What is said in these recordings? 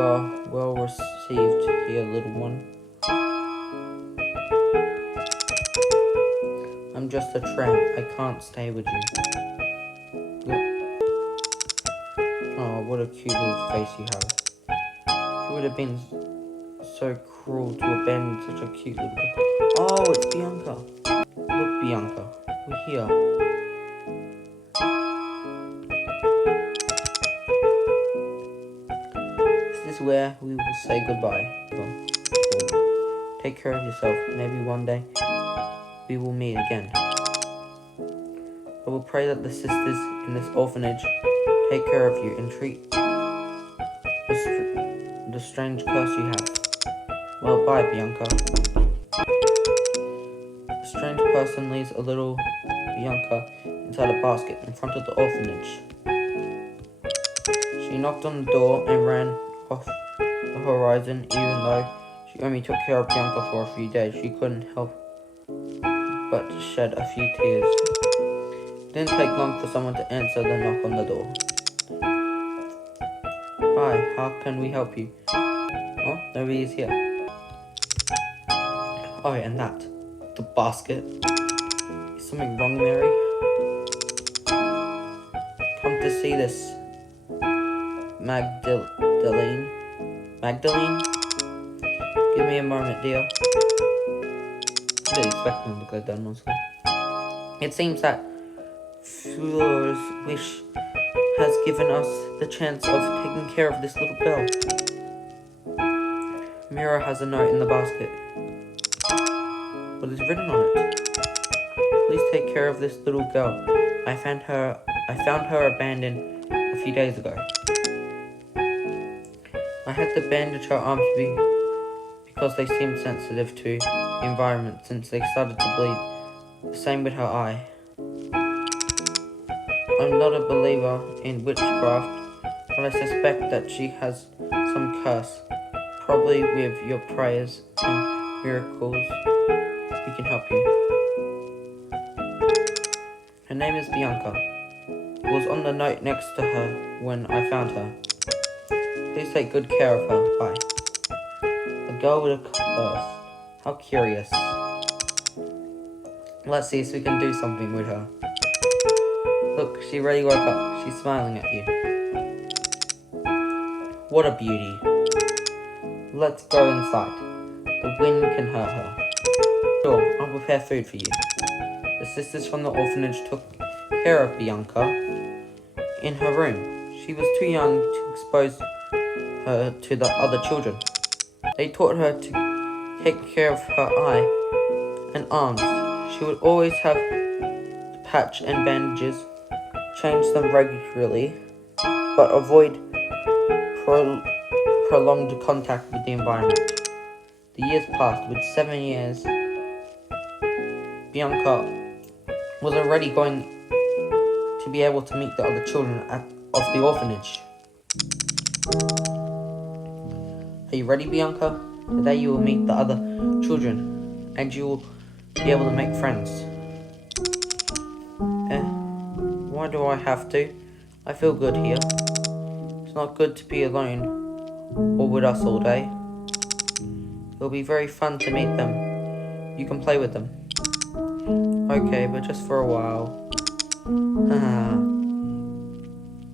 are well received here, little one. I'm just a tramp. I can't stay with you. Oh, what a cute little face you have. It would have been so cruel to abandon such a cute little girl. Oh, it's Bianca. Look, Bianca, we're here. This is where we will say goodbye. Take care of yourself. Maybe one day we will meet again. I will pray that the sisters in this orphanage take care of you and treat the strange curse you have. Well, bye, Bianca. A strange person leaves a little Bianca inside a basket in front of the orphanage. She knocked on the door and ran off the horizon. Even though she only took care of Bianca for a few days, she couldn't help but shed a few tears. It didn't take long for someone to answer the knock on the door. Hi, how can we help you? Oh, nobody is here. Oh, and that. The basket. Is something wrong, Mary? Come to see this. Magdalene? Give me a moment, dear. I didn't expect them to go down, honestly. It seems that Fleur's wish has given us the chance of taking care of this little girl. Mira has a note in the basket. What is written on it? Please take care of this little girl. I found her abandoned a few days ago. I had to bandage her arms because they seemed sensitive to the environment since they started to bleed. The same with her eye. I'm not a believer in witchcraft, but I suspect that she has some curse. Probably with your prayers and miracles, we can help you. Her name is Bianca. It was on the note next to her when I found her. Please take good care of her. Bye. A girl with a curse. How curious. Let's see if we can do something with her. Look, she already woke up. She's smiling at you. What a beauty. Let's go inside. The wind can hurt her. Sure, I'll prepare food for you. The sisters from the orphanage took care of Bianca in her room. She was too young to expose her to the other children. They taught her to take care of her eye and arms. She would always have the patch and bandages, change them regularly, but avoid prolonged contact with the environment. The years passed. With 7 years, Bianca was already going to be able to meet the other children of the orphanage. Are you ready, Bianca? Today you will meet the other children, and you will be able to make friends. Why do I have to? I feel good here. It's not good to be alone or with us all day. It'll be very fun to meet them. You can play with them. Okay, but just for a while.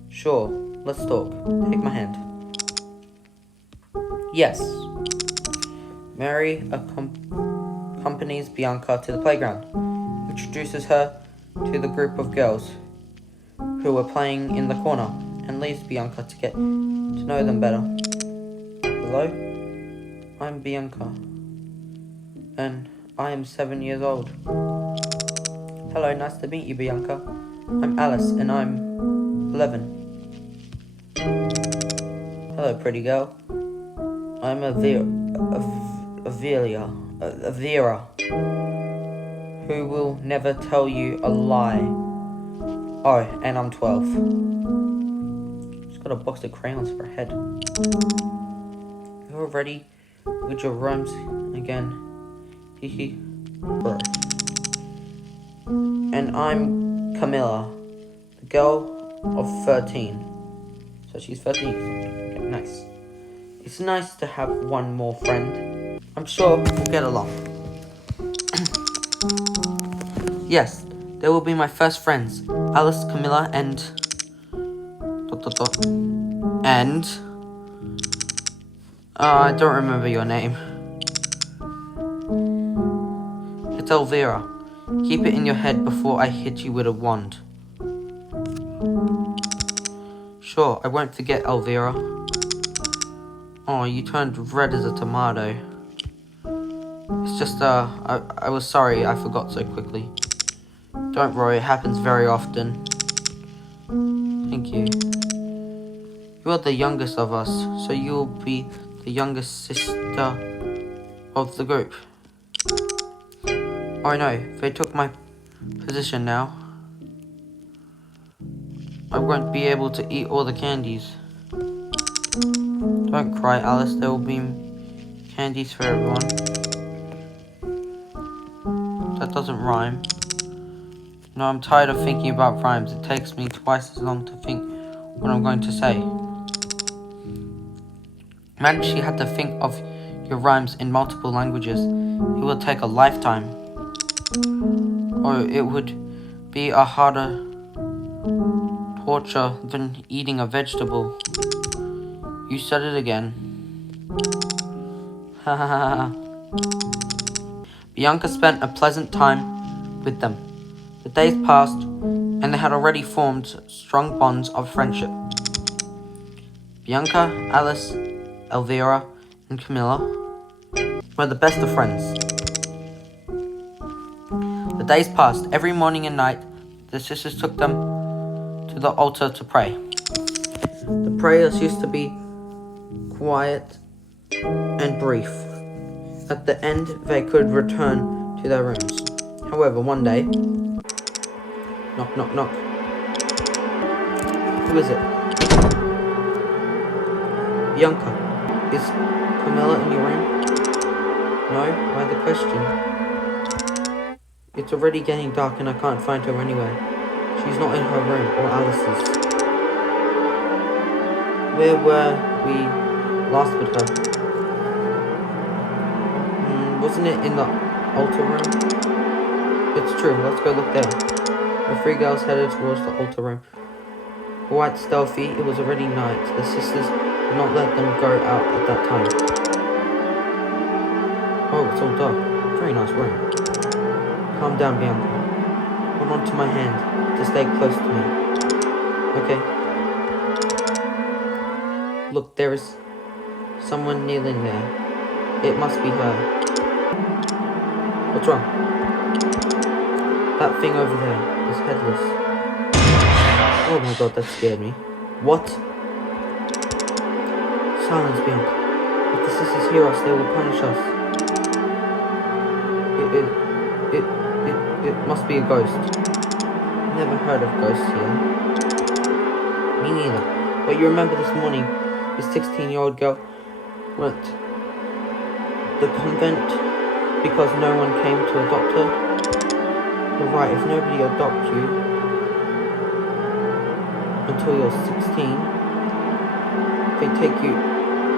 Sure, let's talk. Take my hand. Yes. Mary accompanies Bianca to the playground, introduces her to the group of girls who were playing in the corner, and leaves Bianca to get to know them better. Hello? I'm Bianca, and I am 7 years old. Hello, nice to meet you, Bianca. I'm Alice, and I'm 11. Hello, pretty girl. I'm Vera, who will never tell you a lie. Oh, and I'm 12. She's got a box of crayons for her head. You're ready with your rhymes again. Hee. And I'm Camilla, the girl of 13. So she's 13. Okay, nice. It's nice to have one more friend. I'm sure we'll get along. Yes, they will be my first friends. Alice, Camilla, and... And... I don't remember your name. It's Elvira. Keep it in your head before I hit you with a wand. Sure, I won't forget, Elvira. Oh, you turned red as a tomato. It's just, I was sorry I forgot so quickly. Don't worry, it happens very often. Thank you. You are the youngest of us, so you'll be the youngest sister of the group. Oh no, they took my position now. I won't be able to eat all the candies. Don't cry, Alice, there will be candies for everyone. That doesn't rhyme. No, I'm tired of thinking about rhymes. It takes me twice as long to think what I'm going to say. Imagine she had to think of your rhymes in multiple languages. It would take a lifetime. Or it would be a harder torture than eating a vegetable. You said it again. Ha ha ha ha. Bianca spent a pleasant time with them. The days passed, and they had already formed strong bonds of friendship. Bianca, Alice, Elvira, and Camilla were the best of friends. The days passed. Every morning and night, the sisters took them to the altar to pray. The prayers used to be quiet and brief. At the end, they could return to their rooms. However, one day... Knock, knock, knock. Who is it? Bianca. Is Camilla in your room? No? Why the question? It's already getting dark and I can't find her anywhere. She's not in her room or Alice's. Where were we last with her? Wasn't it in the altar room? It's true, let's go look there. The three girls headed towards the altar room. Quite stealthy, it was already night. The sisters did not let them go out at that time. Oh, it's all dark. Very nice room. Calm down, Bianca. Hold on to my hand to stay close to me. Okay. Look, there is someone kneeling there. It must be her. What's wrong? That thing over there is headless. Oh my god, that scared me. What? Silence, Bianca. If the sisters hear us, they will punish us. It must be a ghost. Never heard of ghosts here. Me neither. But you remember this morning, this 16-year-old girl went to the convent because no one came to adopt her? You're right, if nobody adopts you until you're 16, they take you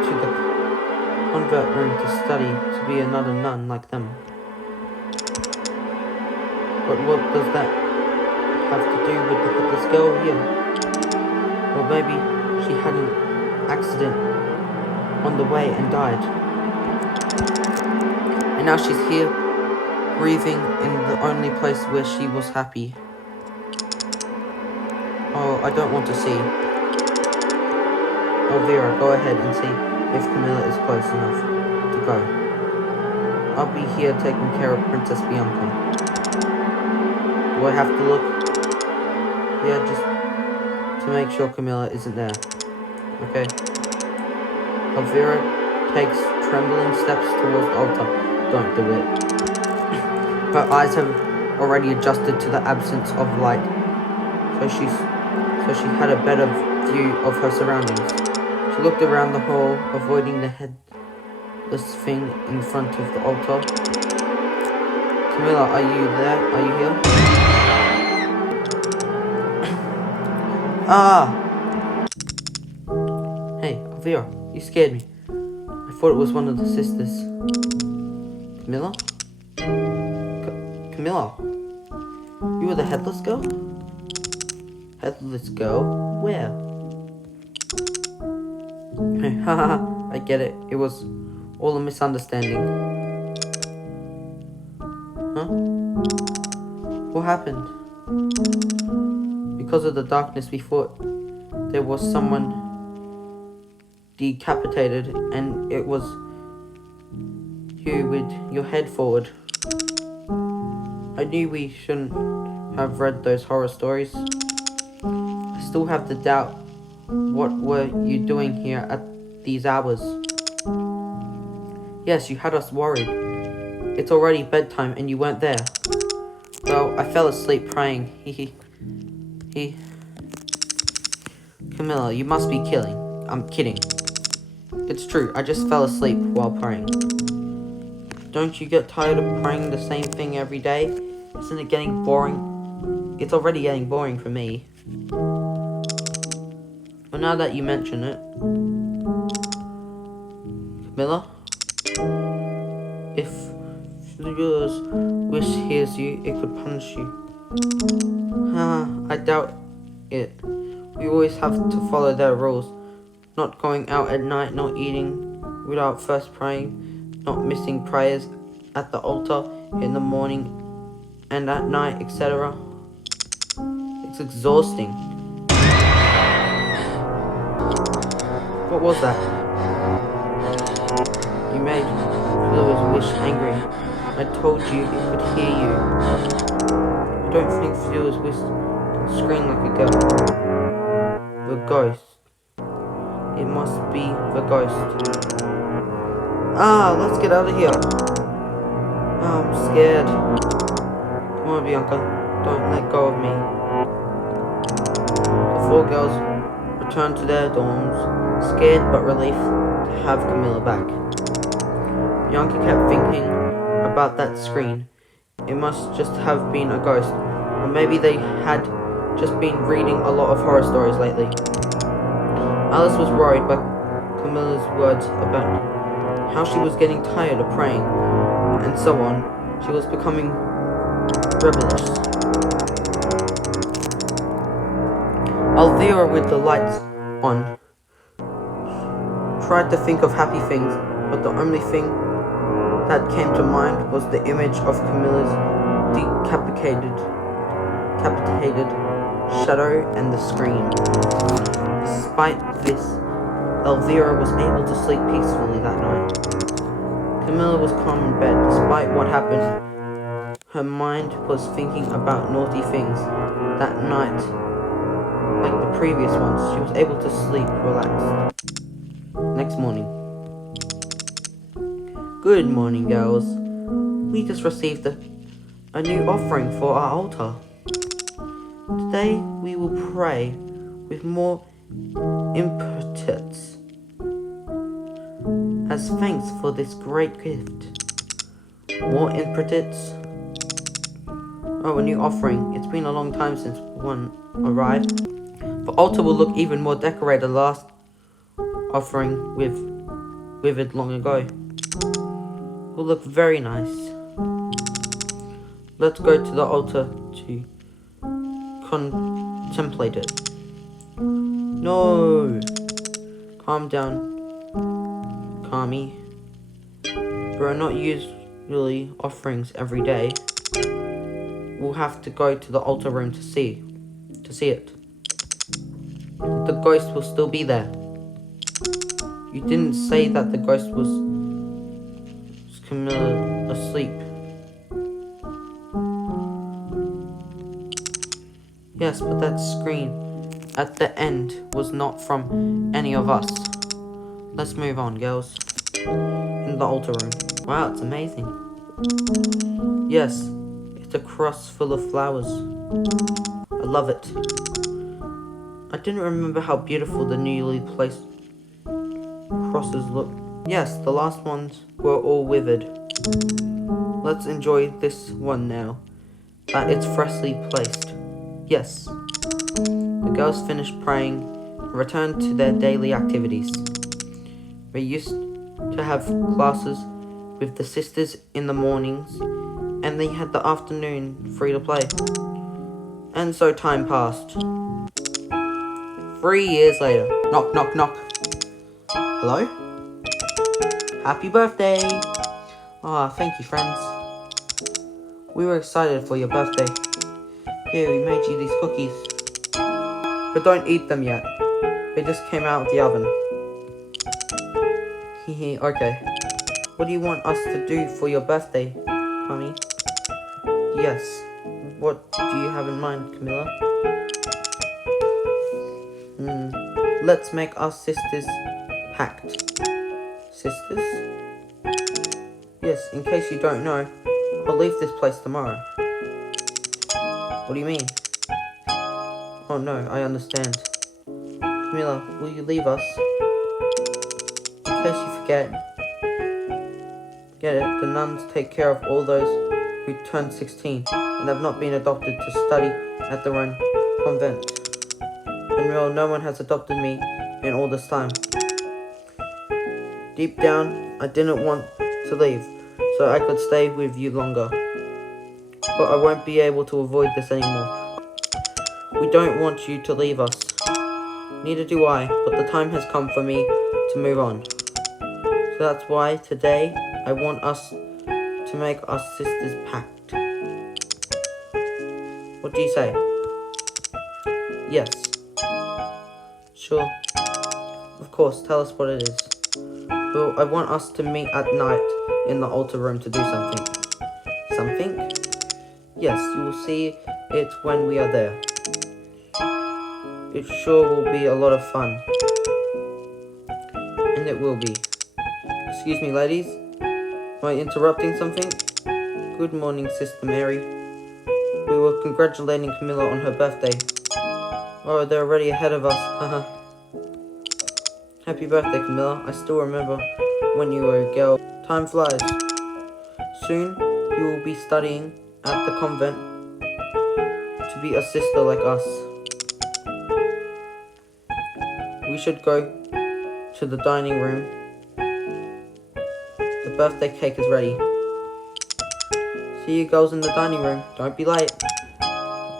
to the convent room to study to be another nun like them. But what does that have to do with the headless girl here? Or maybe she had an accident on the way and died. And now she's here, breathing in the only place where she was happy. Oh, I don't want to see. Elvira, go ahead and see if Camilla is close enough to go. I'll be here taking care of Princess Bianca. Do I have to look? Yeah, just to make sure Camilla isn't there. Okay. Elvira takes trembling steps towards the altar. Don't do it. Her eyes have already adjusted to the absence of light, so she had a better view of her surroundings. She looked around the hall, avoiding the headless thing in front of the altar. Camilla, are you there? Are you here? Ah! Hey, Elvira, you scared me. thought it was one of the sisters. Camilla? Camilla? You were the headless girl? Headless girl? Where? Haha, I get it. It was all a misunderstanding. Huh? What happened? Because of the darkness, we thought there was someone decapitated, and it was you with your head forward. I knew we shouldn't have read those horror stories. I still have the doubt. What were you doing here at these hours? Yes, you had us worried. It's already bedtime and you weren't there. Well, I fell asleep praying. Camilla, you must be kidding. I'm kidding. It's true, I just fell asleep while praying. Don't you get tired of praying the same thing every day? Isn't it getting boring? It's already getting boring for me. Well, now that you mention it, Camilla, if yours wish hears you, it could punish you. I doubt it. We always have to follow their rules. Not going out at night, not eating without first praying, not missing prayers at the altar in the morning and at night, etc. It's exhausting. What was that? You made Fleur's wish angry. I told you it could hear you. I don't think Fleur's wish can scream like a girl. The ghost. It must be the ghost. Let's get out of here. I'm scared. Come on, Bianca. Don't let go of me. The four girls returned to their dorms, scared but relieved to have Camilla back. Bianca kept thinking about that screen. It must just have been a ghost, or maybe they had just been reading a lot of horror stories lately. Alice was worried by Camilla's words about how she was getting tired of praying, and so on. She was becoming rebellious. Althea, with the lights on, tried to think of happy things, but the only thing that came to mind was the image of Camilla's decapitated shadow and the scream. Despite this, Elvira was able to sleep peacefully that night. Camilla was calm in bed. Despite what happened, her mind was thinking about naughty things. That night, like the previous ones, she was able to sleep relaxed. Next morning. Good morning, girls. We just received a new offering for our altar. Today we will pray with more impetus as thanks for this great gift. More impetus? Oh, a new offering. It's been a long time since one arrived. The altar will look even more decorated. The last offering withered long ago. Will look very nice. Let's go to the altar to contemplate it. No! Calm down, Kami. There are not usually offerings every day. We'll have to go to the altar room to see it. The ghost will still be there. You didn't say that the ghost was Camilla asleep. Yes, but that screen at the end was not from any of us. Let's move on, girls. In the altar room. Wow, it's amazing. Yes, it's a cross full of flowers. I love it. I didn't remember how beautiful the newly placed crosses look. Yes, the last ones were all withered. Let's enjoy this one now that it's freshly placed. Yes. The girls finished praying and returned to their daily activities. They used to have classes with the sisters in the mornings, and they had the afternoon free to play. And so time passed. 3 years later. Knock, knock, knock. Hello? Happy birthday! Thank you, friends. We were excited for your birthday. Here, we made you these cookies. But don't eat them yet. They just came out of the oven. Hehe, okay. What do you want us to do for your birthday, Kami? Yes. What do you have in mind, Camilla? Let's make our sisters pact. Sisters? Yes, in case you don't know, I'll leave this place tomorrow. What do you mean? Oh no, I understand. Camilla, will you leave us? In case you forget, the nuns take care of all those who turn 16 and have not been adopted to study at their own convent. And well, no one has adopted me in all this time. Deep down, I didn't want to leave, so I could stay with you longer. But I won't be able to avoid this anymore. We don't want you to leave us. Neither do I, but the time has come for me to move on. So that's why today I want us to make our sisters pact. What do you say? Yes. Sure. Of course, tell us what it is. Well, I want us to meet at night in the altar room to do something. Something? Yes, you will see it when we are there. It sure will be a lot of fun. And it will be. Excuse me, ladies. Am I interrupting something? Good morning, Sister Mary. We were congratulating Camilla on her birthday. Oh, they're already ahead of us. Haha. Happy birthday, Camilla. I still remember when you were a girl. Time flies. Soon, you will be studying at the convent to be a sister like us. We should go to the dining room. The birthday cake is ready. See you girls in the dining room. Don't be late.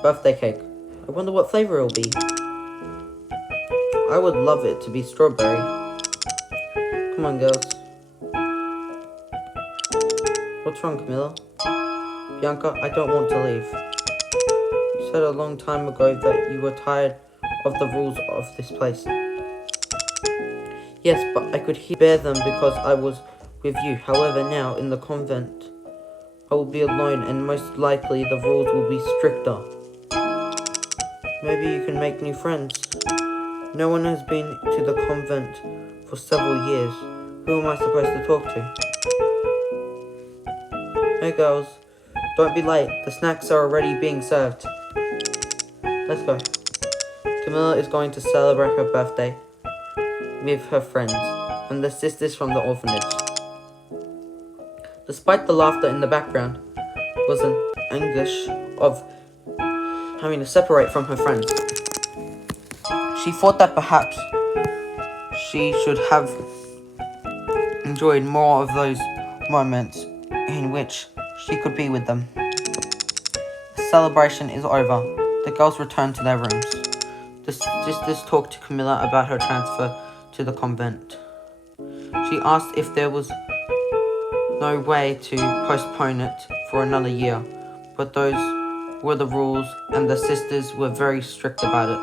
Birthday cake. I wonder what flavor it will be. I would love it to be strawberry. Come on, girls. What's wrong, Camilla? Bianca, I don't want to leave. You said a long time ago that you were tired of the rules of this place. Yes, but I could bear them because I was with you. However, now, in the convent, I will be alone and most likely the rules will be stricter. Maybe you can make new friends. No one has been to the convent for several years. Who am I supposed to talk to? Hey girls, don't be late. The snacks are already being served. Let's go. Camilla is going to celebrate her birthday with her friends and the sisters from the orphanage. Despite the laughter in the background, was an anguish of having to separate from her friends. She thought that perhaps she should have enjoyed more of those moments in which she could be with them. The celebration is over. The girls return to their rooms. The sisters talked to Camilla about her transfer to the convent. She asked if there was no way to postpone it for another year, but those were the rules and the sisters were very strict about it.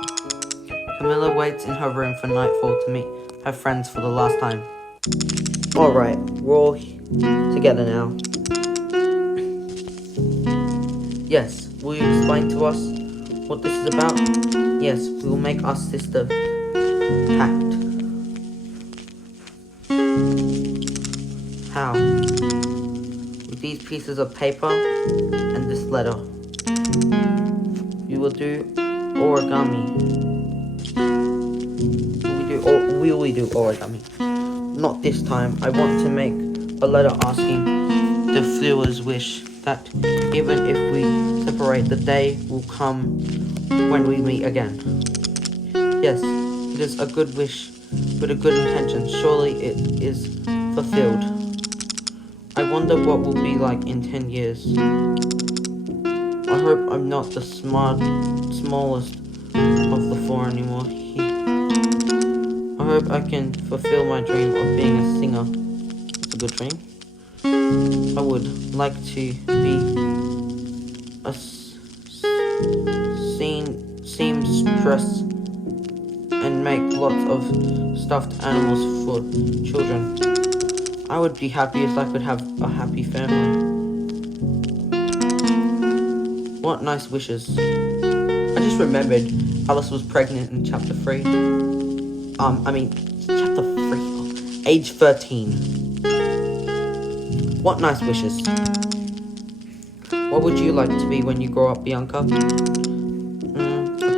Camilla waits in her room for nightfall to meet her friends for the last time. Alright, we're all together now. Yes, will you explain to us what this is about? Yes, we will make our sister pact. How? With these pieces of paper and this letter. We will do origami. We will do origami. Not this time. I want to make a letter asking the viewers' wish that even if we separate, the day will come when we meet again. Yes, it is a good wish with a good intention. Surely it is fulfilled. I wonder what will be like in 10 years. I hope I'm not the smallest of the four anymore. I hope I can fulfill my dream of being a singer. It's a good dream. I would like to be a seamstress and make lots of stuffed animals for children. I would be happy if I could have a happy family. What nice wishes. I just remembered Alice was pregnant in chapter 3. Chapter 3. Age 13. What nice wishes. What would you like to be when you grow up, Bianca?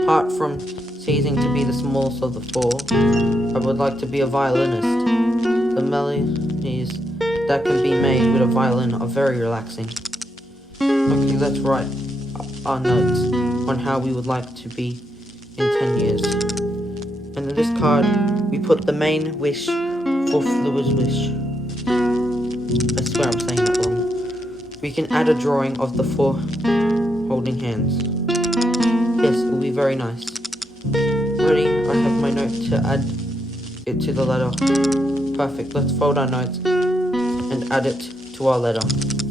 Apart from ceasing to be the smallest of the four, I would like to be a violinist. The melodies that can be made with a violin are very relaxing. Okay, let's write our notes on how we would like to be in 10 years. And in this card, we put the main wish for Flua's wish. I swear I'm saying that wrong. We can add a drawing of the four holding hands. Yes, it will be very nice. Ready? I have my note to add it to the letter. Perfect. Let's fold our notes and add it to our letter.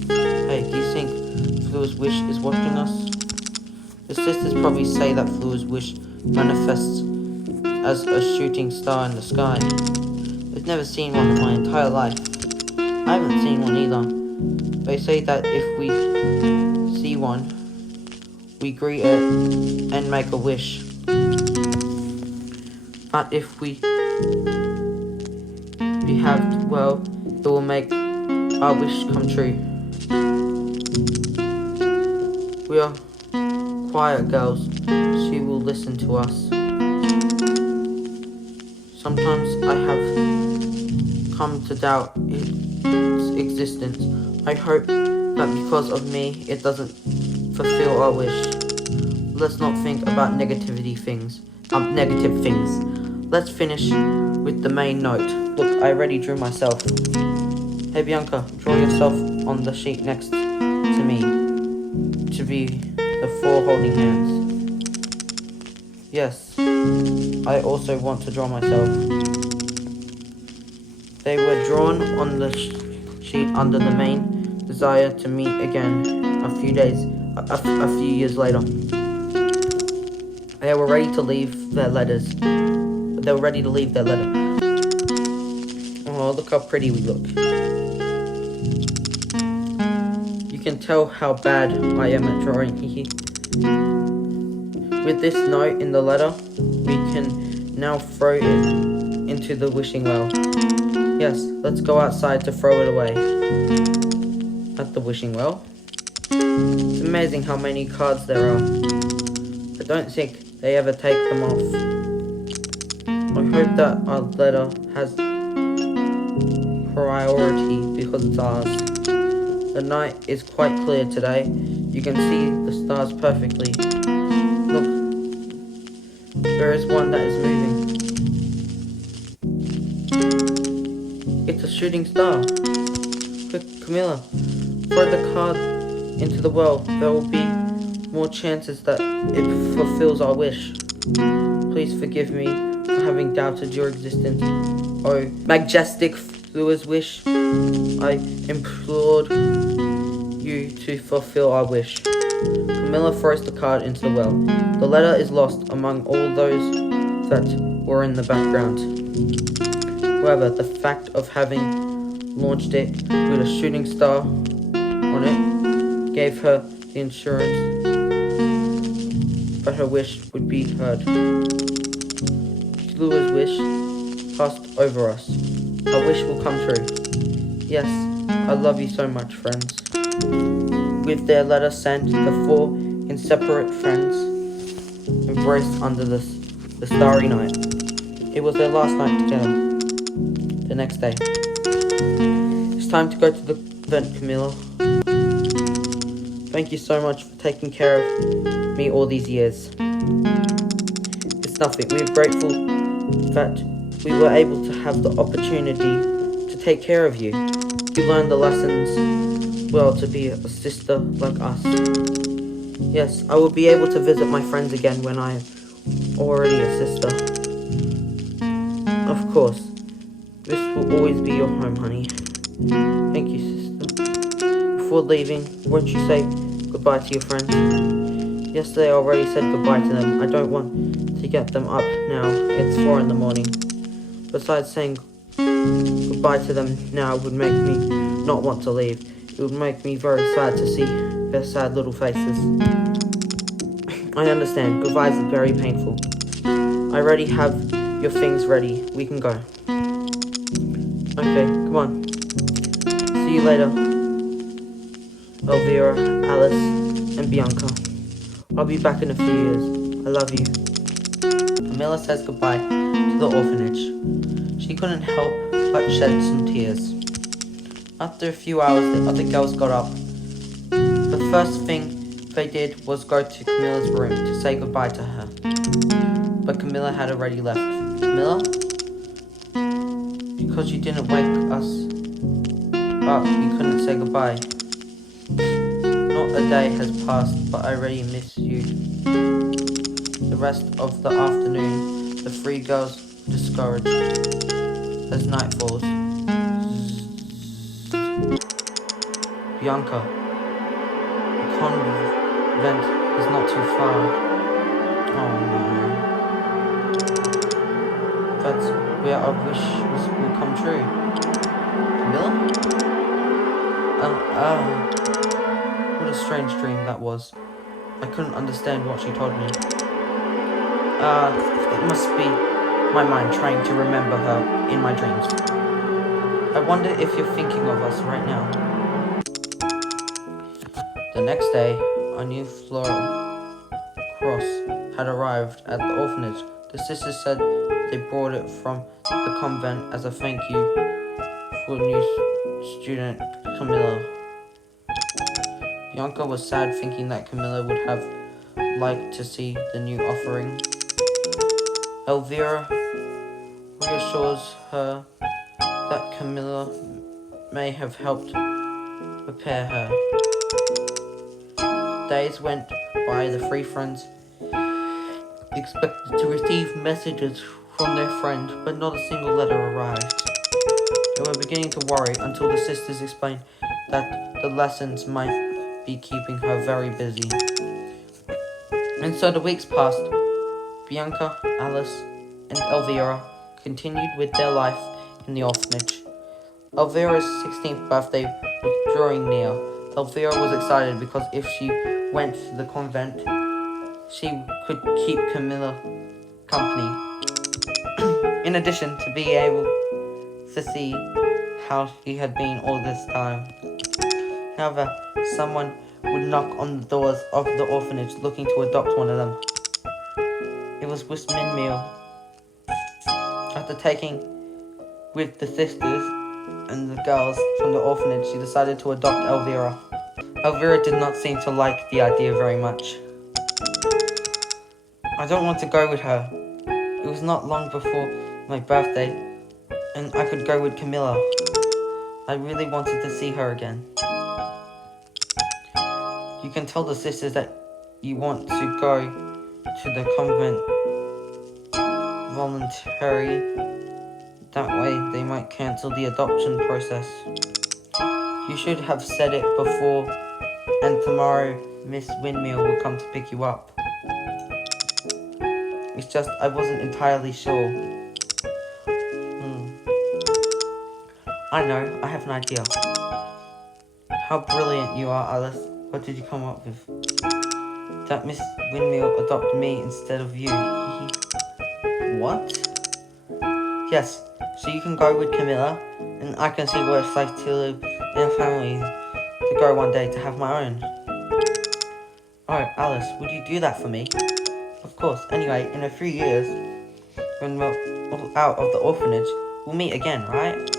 Hey, do you think Flua's wish is watching us? The sisters probably say that Flua's wish manifests as a shooting star in the sky. I've never seen one in my entire life. I haven't seen one either. They say that if we see one, we greet it and make a wish. But if we behaved well, it will make our wish come true. We are quiet girls. She will listen to us. Sometimes I have come to doubt its existence. I hope that because of me, it doesn't fulfill our wish. Let's not think about negative things. Let's finish with the main note. Look, I already drew myself. Hey Bianca, draw yourself on the sheet next to me to be the four holding hands. Yes, I also want to draw myself. They were drawn on the sheet under the main desire to meet again a few years later. They were ready to leave their letters. Oh, look how pretty we look. You can tell how bad I am at drawing. With this note in the letter, we can now throw it into the wishing well. Yes, let's go outside to throw it away. At the wishing well. It's amazing how many cards there are. I don't think they ever take them off. I hope that our letter has priority because it's ours. The night is quite clear today. You can see the stars perfectly. Look, there is one that is moving. It's a shooting star. Quick, Camilla, throw the card into the well. There will be more chances that it fulfills our wish. Please forgive me for having doubted your existence. Oh, majestic Flua's wish. I implored you to fulfill our wish. Camilla throws the card into the well. The letter is lost among all those that were in the background. However, the fact of having launched it with a shooting star on it gave her the assurance that her wish would be heard. Flua's wish passed over us. Our wish will come true. Yes, I love you so much, friends. With their letter sent, the four inseparable friends embraced under the starry night. It was their last night together. The next day. It's time to go to the event, Camilla. Thank you so much for taking care of me all these years. It's nothing. We are grateful that we were able to have the opportunity to take care of you. You learn the lessons well to be a sister like us. Yes, I will be able to visit my friends again when I am already a sister. Of course, this will always be your home, honey. Thank you, sister. Before leaving, won't you say goodbye to your friends? Yesterday I already said goodbye to them. I don't want to get them up now. It's 4 in the morning. Besides, saying goodbye to them now would make me not want to leave. It would make me very sad to see their sad little faces. I understand. Goodbyes are very painful. I already have your things ready. We can go. Okay, come on. See you later, Elvira, Alice, and Bianca. I'll be back in a few years. I love you. Camilla says goodbye to the orphanage. She couldn't help but shed some tears. After a few hours, the other girls got up. The first thing they did was go to Camilla's room to say goodbye to her. But Camilla had already left. Camilla? Because you didn't wake us up, we couldn't say goodbye. Not a day has passed, but I already miss you. The rest of the afternoon, the three girls were discouraged. As night falls. Bianca, the convent is not too far. Oh no. That's where our wishes will come true. Camilla? What a strange dream that was. I couldn't understand what she told me. It must be my mind trying to remember her in my dreams. I wonder if you're thinking of us right now. The next day, a new floral cross had arrived at the orphanage. The sisters said they brought it from the convent as a thank you for new student Camilla. Bianca was sad, thinking that Camilla would have liked to see the new offering. Elvira reassures her that Camilla may have helped prepare her. Days went by. The three friends expected to receive messages from their friend, but not a single letter arrived. They were beginning to worry until the sisters explained that the lessons might be keeping her very busy. And so the weeks passed. Bianca, Alice, and Elvira continued with their life in the orphanage. Elvira's 16th birthday was drawing near. Elvira was excited because if she went to the convent, she could keep Camilla company. In addition to being able to see how she had been all this time. However, someone would knock on the doors of the orphanage looking to adopt one of them. It was Miss Minmeal. After taking with the sisters and the girls from the orphanage, she decided to adopt Elvira. Elvira did not seem to like the idea very much. I don't want to go with her. It was not long before my birthday, and I could go with Camilla. I really wanted to see her again. You can tell the sisters that you want to go to the convent voluntary. That way they might cancel the adoption process. You should have said it before, and tomorrow Miss Windmill will come to pick you up. It's just I wasn't entirely sure. I know, I have an idea. How brilliant you are, Alice. What did you come up with? That Miss Windmill adopted me instead of you. What? Yes, so you can go with Camilla, and I can see what it's like to live in a family, to grow one day to have my own. Oh, Alice, would you do that for me? Of course. Anyway, in a few years, when we're all out of the orphanage, we'll meet again, right?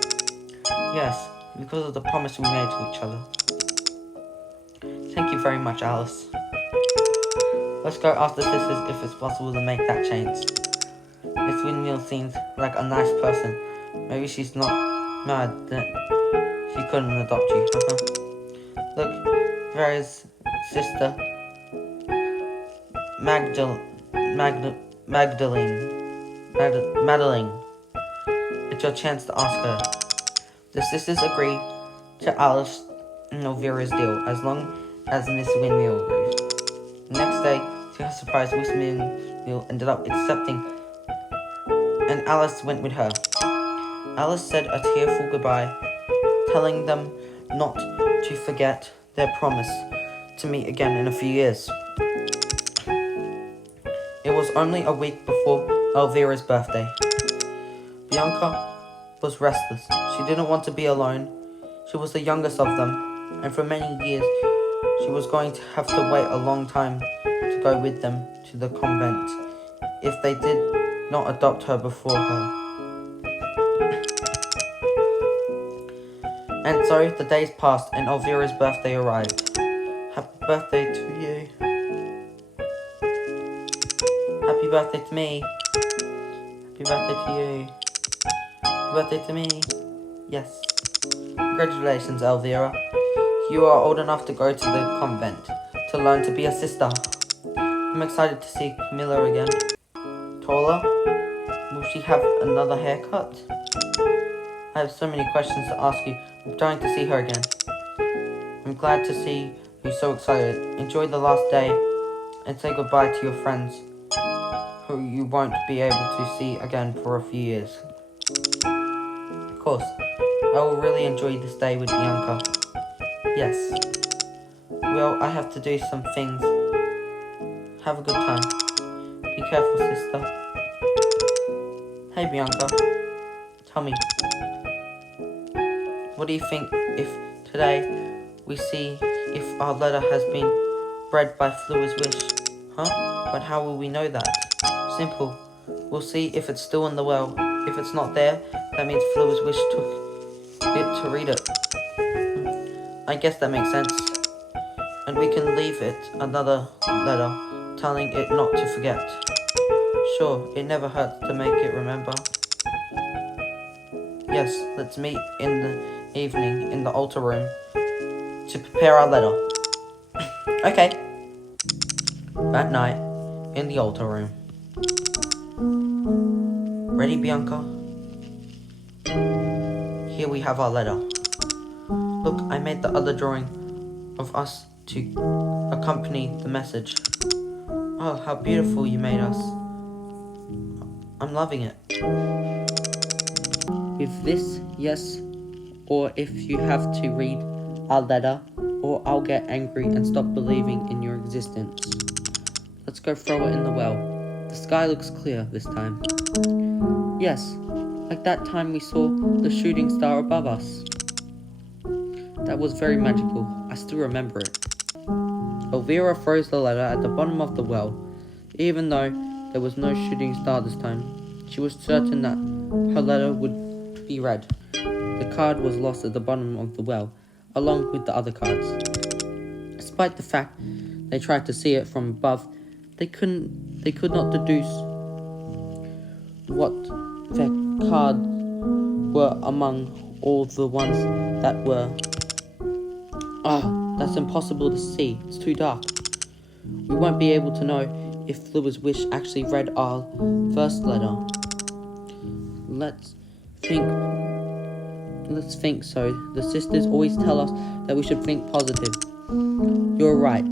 Yes, because of the promise we made to each other. Thank you very much, Alice. Let's go ask the sisters if it's possible to make that change. Miss Windmill seems like a nice person. Maybe she's not Mad that she couldn't adopt you, Look, Vera's sister, Madeline. It's your chance to ask her. The sisters agree to Alice and Elvira's deal as long as Miss Windmill agrees. The next day, to her surprise, Miss Windmill ended up accepting, and Alice went with her. Alice said a tearful goodbye, telling them not to forget their promise to meet again in a few years. It was only a week before Elvira's birthday. Bianca was restless. She didn't want to be alone. She was the youngest of them, and for many years she was going to have to wait a long time to go with them to the convent if they did not adopt her before her. And so the days passed and Elvira's birthday arrived. Happy birthday to you. Happy birthday to me. Happy birthday to you. Happy birthday to me. Yes. Congratulations, Elvira. You are old enough to go to the convent to learn to be a sister. I'm excited to see Camilla again. Taller? Will she have another haircut? I have so many questions to ask you. I'm dying to see her again. I'm glad to see you so excited. Enjoy the last day and say goodbye to your friends who you won't be able to see again for a few years. Of course, I will really enjoy this day with Bianca. Yes. Well, I have to do some things. Have a good time. Be careful, sister. Hey, Bianca. Tell me, what do you think if today we see if our letter has been read by Flua's wish? But how will we know that? Simple. We'll see if it's still in the well. If it's not there, that means Flua's wish took it to read it. I guess that makes sense. And we can leave it another letter telling it not to forget. Sure, it never hurts to make it remember. Yes, let's meet in the evening in the altar room to prepare our letter. Okay. That night, in the altar room. Ready, Bianca? Here we have our letter. Look, I made the other drawing of us to accompany the message. Oh, how beautiful you made us. I'm loving it. With this, yes, or if you have to read our letter, or I'll get angry and stop believing in your existence. Let's go throw it in the well. The sky looks clear this time. Yes, like that time we saw the shooting star above us. That was very magical. I still remember it. Elvira throws the letter at the bottom of the well. Even though there was no shooting star this time, she was certain that her letter would be read. The card was lost at the bottom of the well, along with the other cards. Despite the fact they tried to see it from above, they could not deduce what their cards were among all the ones that were. That's impossible to see. It's too dark. We won't be able to know if Flua's wish actually read our first letter. Let's think so. The sisters always tell us that we should think positive. You're right.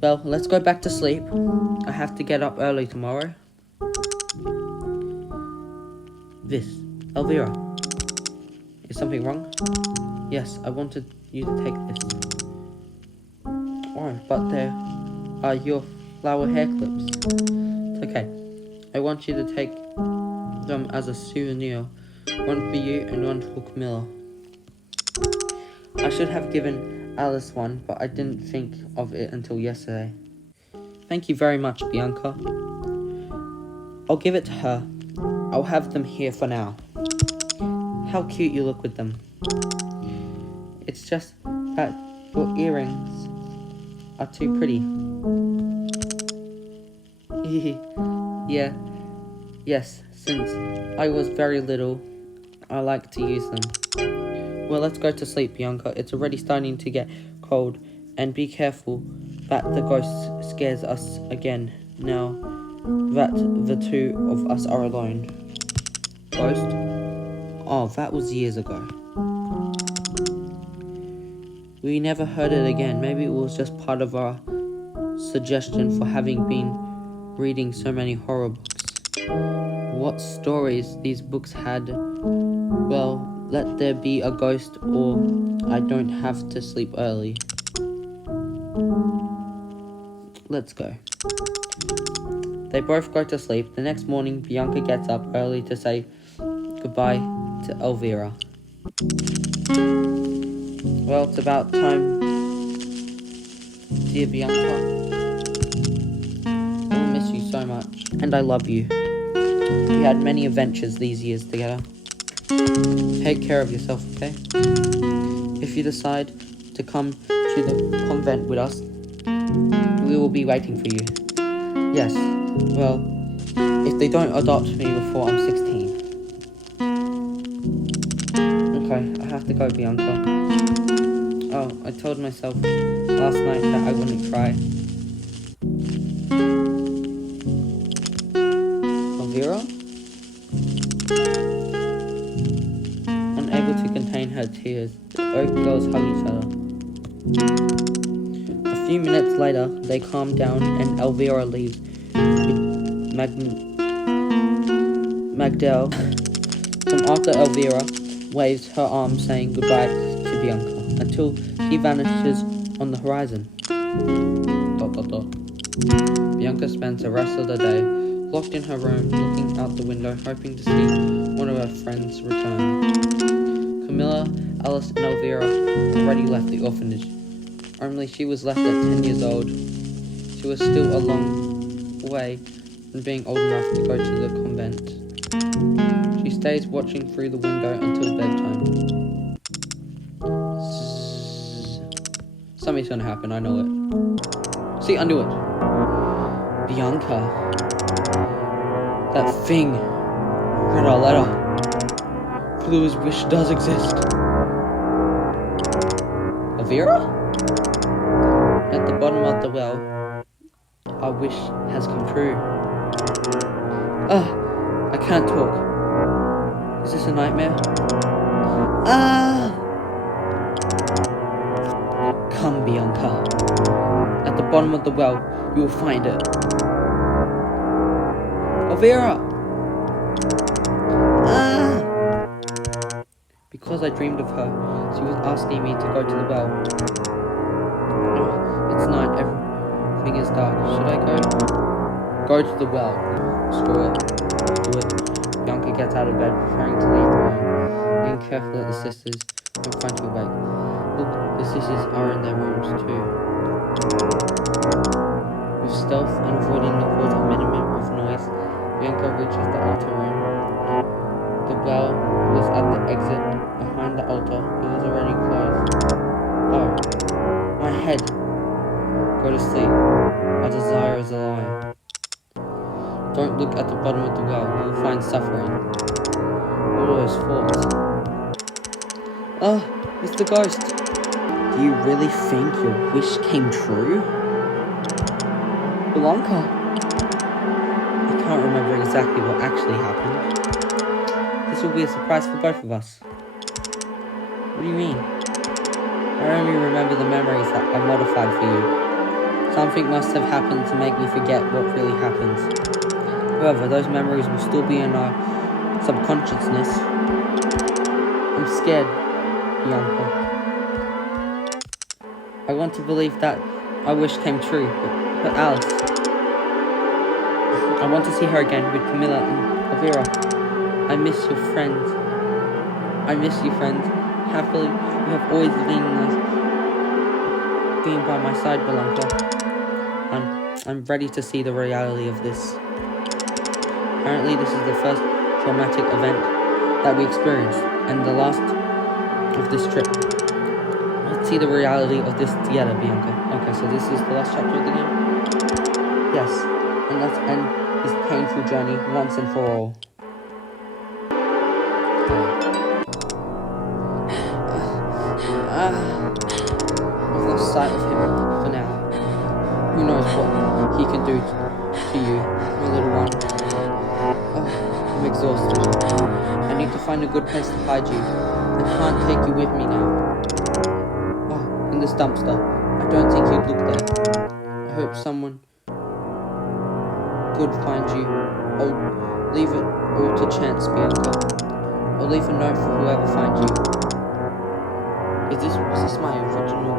Well, let's go back to sleep. I have to get up early tomorrow. This, Elvira. Is something wrong? Yes, I wanted you to take this. Oh, but there are your flower hair clips. It's okay. I want you to take them as a souvenir. One for you and one for Camilla. I should have given Alice one, but I didn't think of it until yesterday. Thank you very much, Bianca. I'll give it to her. I'll have them here for now. How cute you look with them. It's just that your earrings are too pretty. Yeah. Yes, since I was very little, I like to use them. Well, let's go to sleep, Bianca. It's already starting to get cold. And be careful that the ghost scares us again now that the two of us are alone. Ghost? Oh, that was years ago. We never heard it again. Maybe it was just part of our suggestion for having been reading so many horror books. What stories these books had? Well, let there be a ghost or I don't have to sleep early. Let's go. They both go to sleep. The next morning, Bianca gets up early to say goodbye to Elvira. Well, it's about time, dear Bianca. I'll miss you so much. And I love you. We had many adventures these years together. Take care of yourself, okay? If you decide to come to the convent with us, we will be waiting for you. Yes, well, if they don't adopt me before I'm 16. Okay, I have to go, Bianca. Oh, I told myself last night that I wouldn't cry. Elvira? Unable to contain her tears, both girls hug each other. A few minutes later, they calm down and Elvira leaves with Magdal. From after Elvira waves her arm saying goodbye to Bianca until she vanishes on the horizon. ... Bianca spends the rest of the day locked in her room, looking out the window, hoping to see one of her friends return. Camilla, Alice, and Elvira already left the orphanage. Only she was left at 10 years old. She was still a long way from being old enough to go to the convent. She stays watching through the window until bedtime. Something's gonna happen, I know it. See, I knew it. Bianca. That thing read our letter. Flu's wish does exist. Elvira? At the bottom of the well, our wish has come true. I can't talk. Is this a nightmare? Come, Bianca. At the bottom of the well, you will find it. Elvira! Because I dreamed of her, she was asking me to go to the well. It's night, everything is dark. Should I go? Go to the well. Screw it. Do it. Bianca gets out of bed, preparing to leave the room. Being careful that the sisters don't find her awake. Look, the sisters are in their rooms too. With stealth and avoiding the cause of minimum of noise, Bianca reaches the altar room. The well was at the exit behind the altar. It was already closed. Oh, my head. Go to sleep. My desire is a lie. Don't look at the bottom of the well. You will find suffering. All those thoughts. It's the ghost. Do you really think your wish came true? Bianca. I can't remember exactly what actually happened. This will be a surprise for both of us. What do you mean? I only remember the memories that I modified for you. Something must have happened to make me forget what really happens. However, those memories will still be in our subconsciousness. I'm scared, Bianca. I want to believe that our wish came true, but Alice... I want to see her again with Camilla and Elvira. I miss your friends. I miss you, friends. Happily, you have always been by my side, Bianca. I'm ready to see the reality of this. Apparently, this is the first traumatic event that we experienced, and the last of this trip. Let's see the reality of this together, Bianca. Okay, so this is the last chapter of the game? Yes, and let's end this painful journey once and for all. Okay. I've lost sight of him for now. Who knows what he can do to you, my little one. I'm exhausted. I need to find a good place to hide you. I can't take you with me now. In this dumpster. I don't think he'd look there. I hope someone good finds you. I'll leave it all to chance, Bianca. I'll leave a note for whoever finds you. Was this my original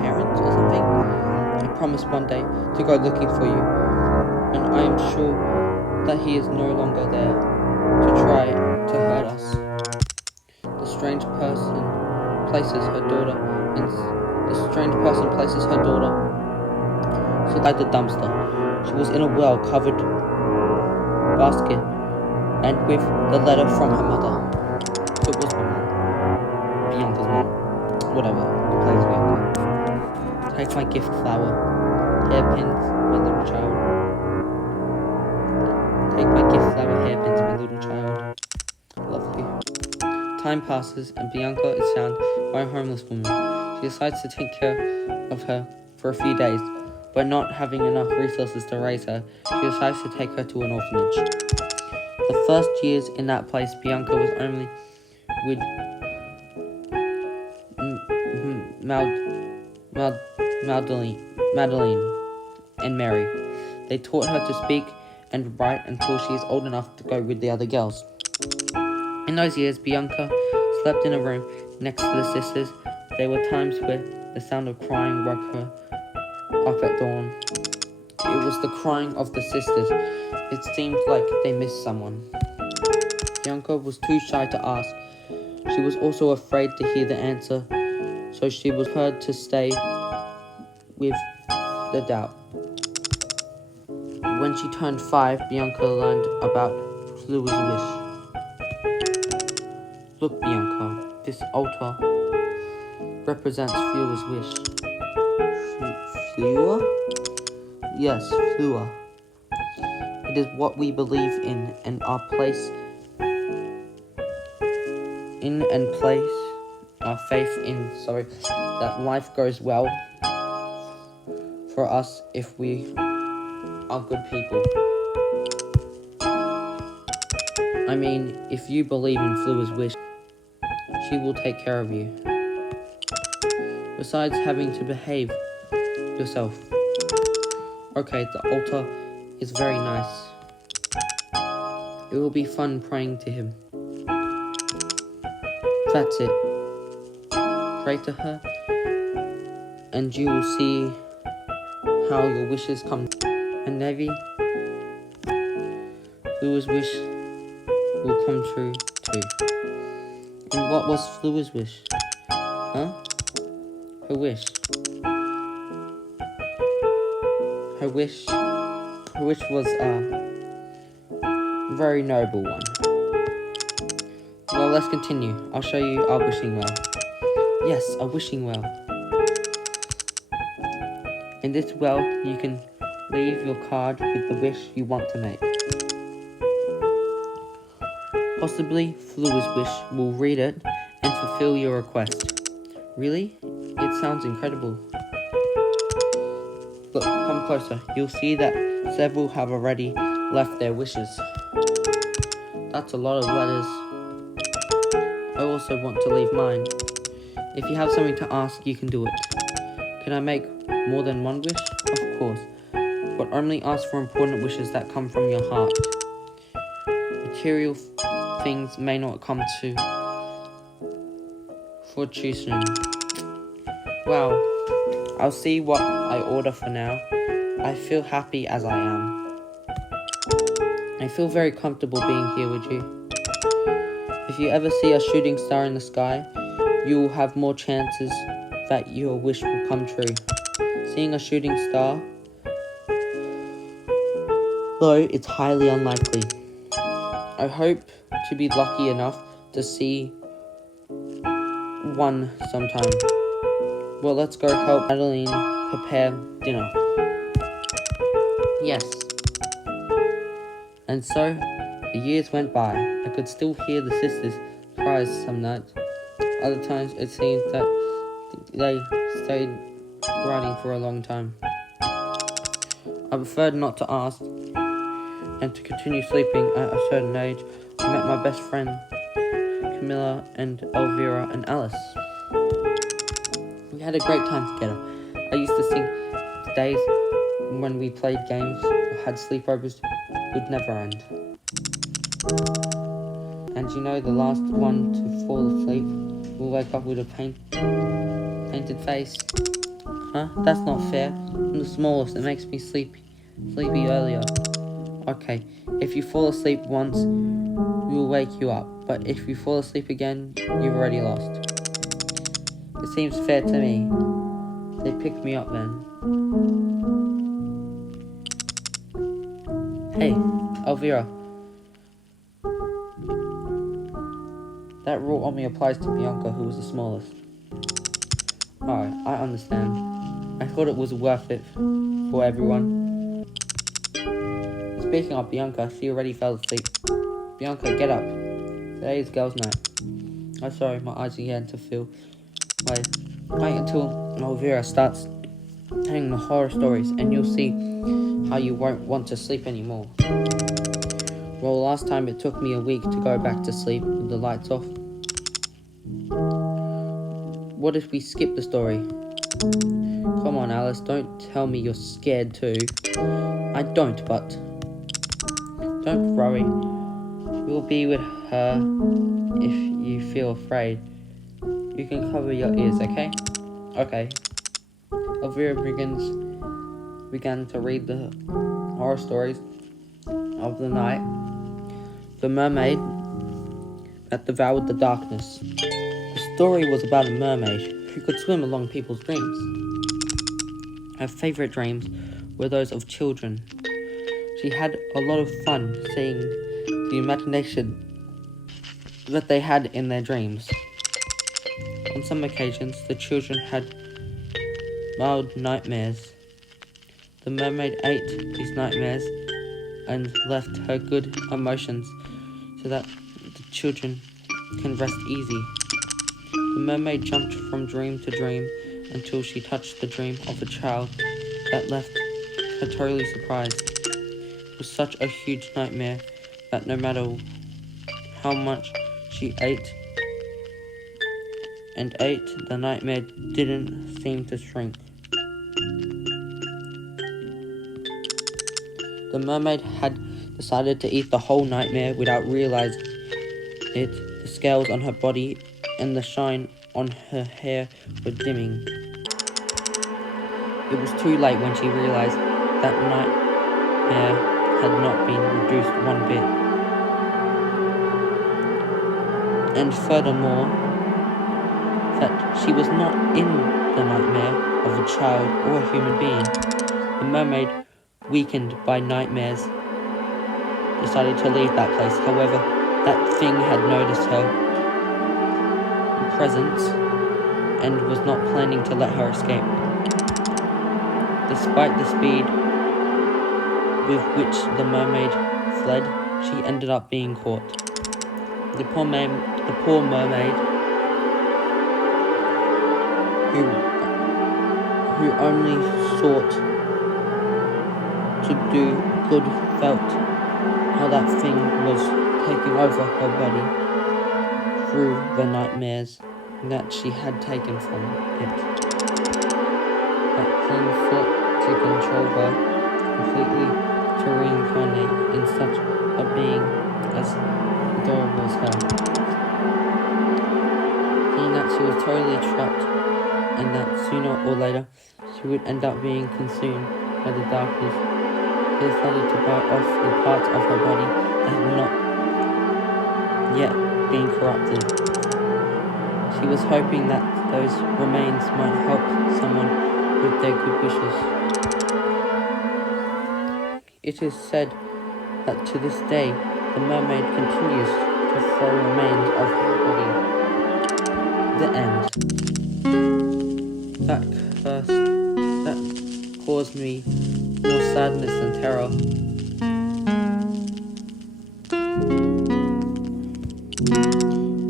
parent or something? I promised one day to go looking for you, and I am sure that he is no longer there to try to hurt us. The strange person places her daughter inside the dumpster. She was in a well-covered basket and with the letter from her mother. It was my mom. Bianca's mom. Whatever. It plays with. Take my gift flower. Hairpins, my little child. Take my gift flower, hairpins, my little child. Love you. Time passes and Bianca is found by a homeless woman. She decides to take care of her for a few days, but not having enough resources to raise her, she decides to take her to an orphanage. The first years in that place, Bianca was only with Madeline and Mary. They taught her to speak and write until she is old enough to go with the other girls. In those years, Bianca slept in a room next to the sisters. There were times where the sound of crying woke her up at dawn. It was the crying of the sisters. It seemed like they missed someone. Bianca was too shy to ask. She was also afraid to hear the answer, so she was heard to stay with the doubt. When she turned 5, Bianca learned about Flua's wish. Look, Bianca, this altar represents Flua's wish. Flua? Yes, Flua. It is what we believe in and our place our faith in, that life goes well for us if we are good people. I mean, if you believe in Flua's wish, she will take care of you. Besides having to behave yourself. Okay, the altar is very nice. It will be fun praying to him. That's it. Pray to her, and you will see how your wishes come. And maybe Flua's wish will come true too. And what was Flua's wish? Huh? Her wish. Her wish was a very noble one. Well, let's continue. I'll show you our wishing well. Yes, a wishing well. In this well, you can leave your card with the wish you want to make. Possibly, Flua's wish will read it and fulfill your request. Really? It sounds incredible. Look, come closer. You'll see that several have already left their wishes. That's a lot of letters. I also want to leave mine. If you have something to ask, you can do it. Can I make more than one wish? Of course. But only ask for important wishes that come from your heart. Material things may not come to fruition. Wow. I'll see what I order for now. I feel happy as I am. I feel very comfortable being here with you. If you ever see a shooting star in the sky, you will have more chances that your wish will come true. Seeing a shooting star, though it's highly unlikely. I hope to be lucky enough to see one sometime. Well, let's go help Madeline prepare dinner. Yes. And so, the years went by. I could still hear the sisters' cries some nights. Other times it seemed that they stayed writing for a long time. I preferred not to ask and to continue sleeping at a certain age. I met my best friend Camilla and Elvira and Alice. We had a great time together. I used to think the days when we played games or had sleepovers would never end. And you know, the last one to fall asleep will wake up with a painted face. Huh? That's not fair. I'm the smallest. It makes me sleepy earlier. Okay, if you fall asleep once, we will wake you up. But if you fall asleep again, you've already lost. It seems fair to me. They picked me up then. Hey, Elvira. That rule only applies to Bianca, who was the smallest. Alright, I understand. I thought it was worth it for everyone. Speaking of Bianca, she already fell asleep. Bianca, get up. Today is girls' night. I'm sorry, my eyes began to feel wait until Elvira starts telling the horror stories and you'll see how you won't want to sleep anymore. Well, last time it took me a week to go back to sleep with the lights off. What if we skip the story? Come on, Alice, don't tell me you're scared too. I don't, but don't worry. We'll be with her if you feel afraid. You can cover your ears, okay? Okay. Elvira began to read the horror stories of the night. The mermaid that devoured the darkness. The story was about a mermaid who could swim along people's dreams. Her favourite dreams were those of children. She had a lot of fun seeing the imagination that they had in their dreams. On some occasions, the children had mild nightmares. The mermaid ate these nightmares and left her good emotions so that the children can rest easy. The mermaid jumped from dream to dream until she touched the dream of a child that left her totally surprised. It was such a huge nightmare that no matter how much she ate, the nightmare didn't seem to shrink. The mermaid had decided to eat the whole nightmare without realizing it. The scales on her body and the shine on her hair were dimming. It was too late when she realized that nightmare had not been reduced one bit. And furthermore, that she was not in the nightmare of a child or a human being. The mermaid, weakened by nightmares, decided to leave that place. However, that thing had noticed her presence and was not planning to let her escape. Despite the speed with which the mermaid fled, she ended up being caught. The poor mermaid, who only sought to do good, felt how that thing was taking over her body through the nightmares that she had taken from it. That thing sought to control her completely, to reincarnate in such a being as adorable as her. Seeing that she was totally trapped and that sooner or later she would end up being consumed by the darkness, she decided to bite off the parts of her body that had not yet been corrupted. She was hoping that those remains might help someone with their good wishes. It is said that to this day, the mermaid continues to throw remains of her body. The end. That caused me more sadness than terror.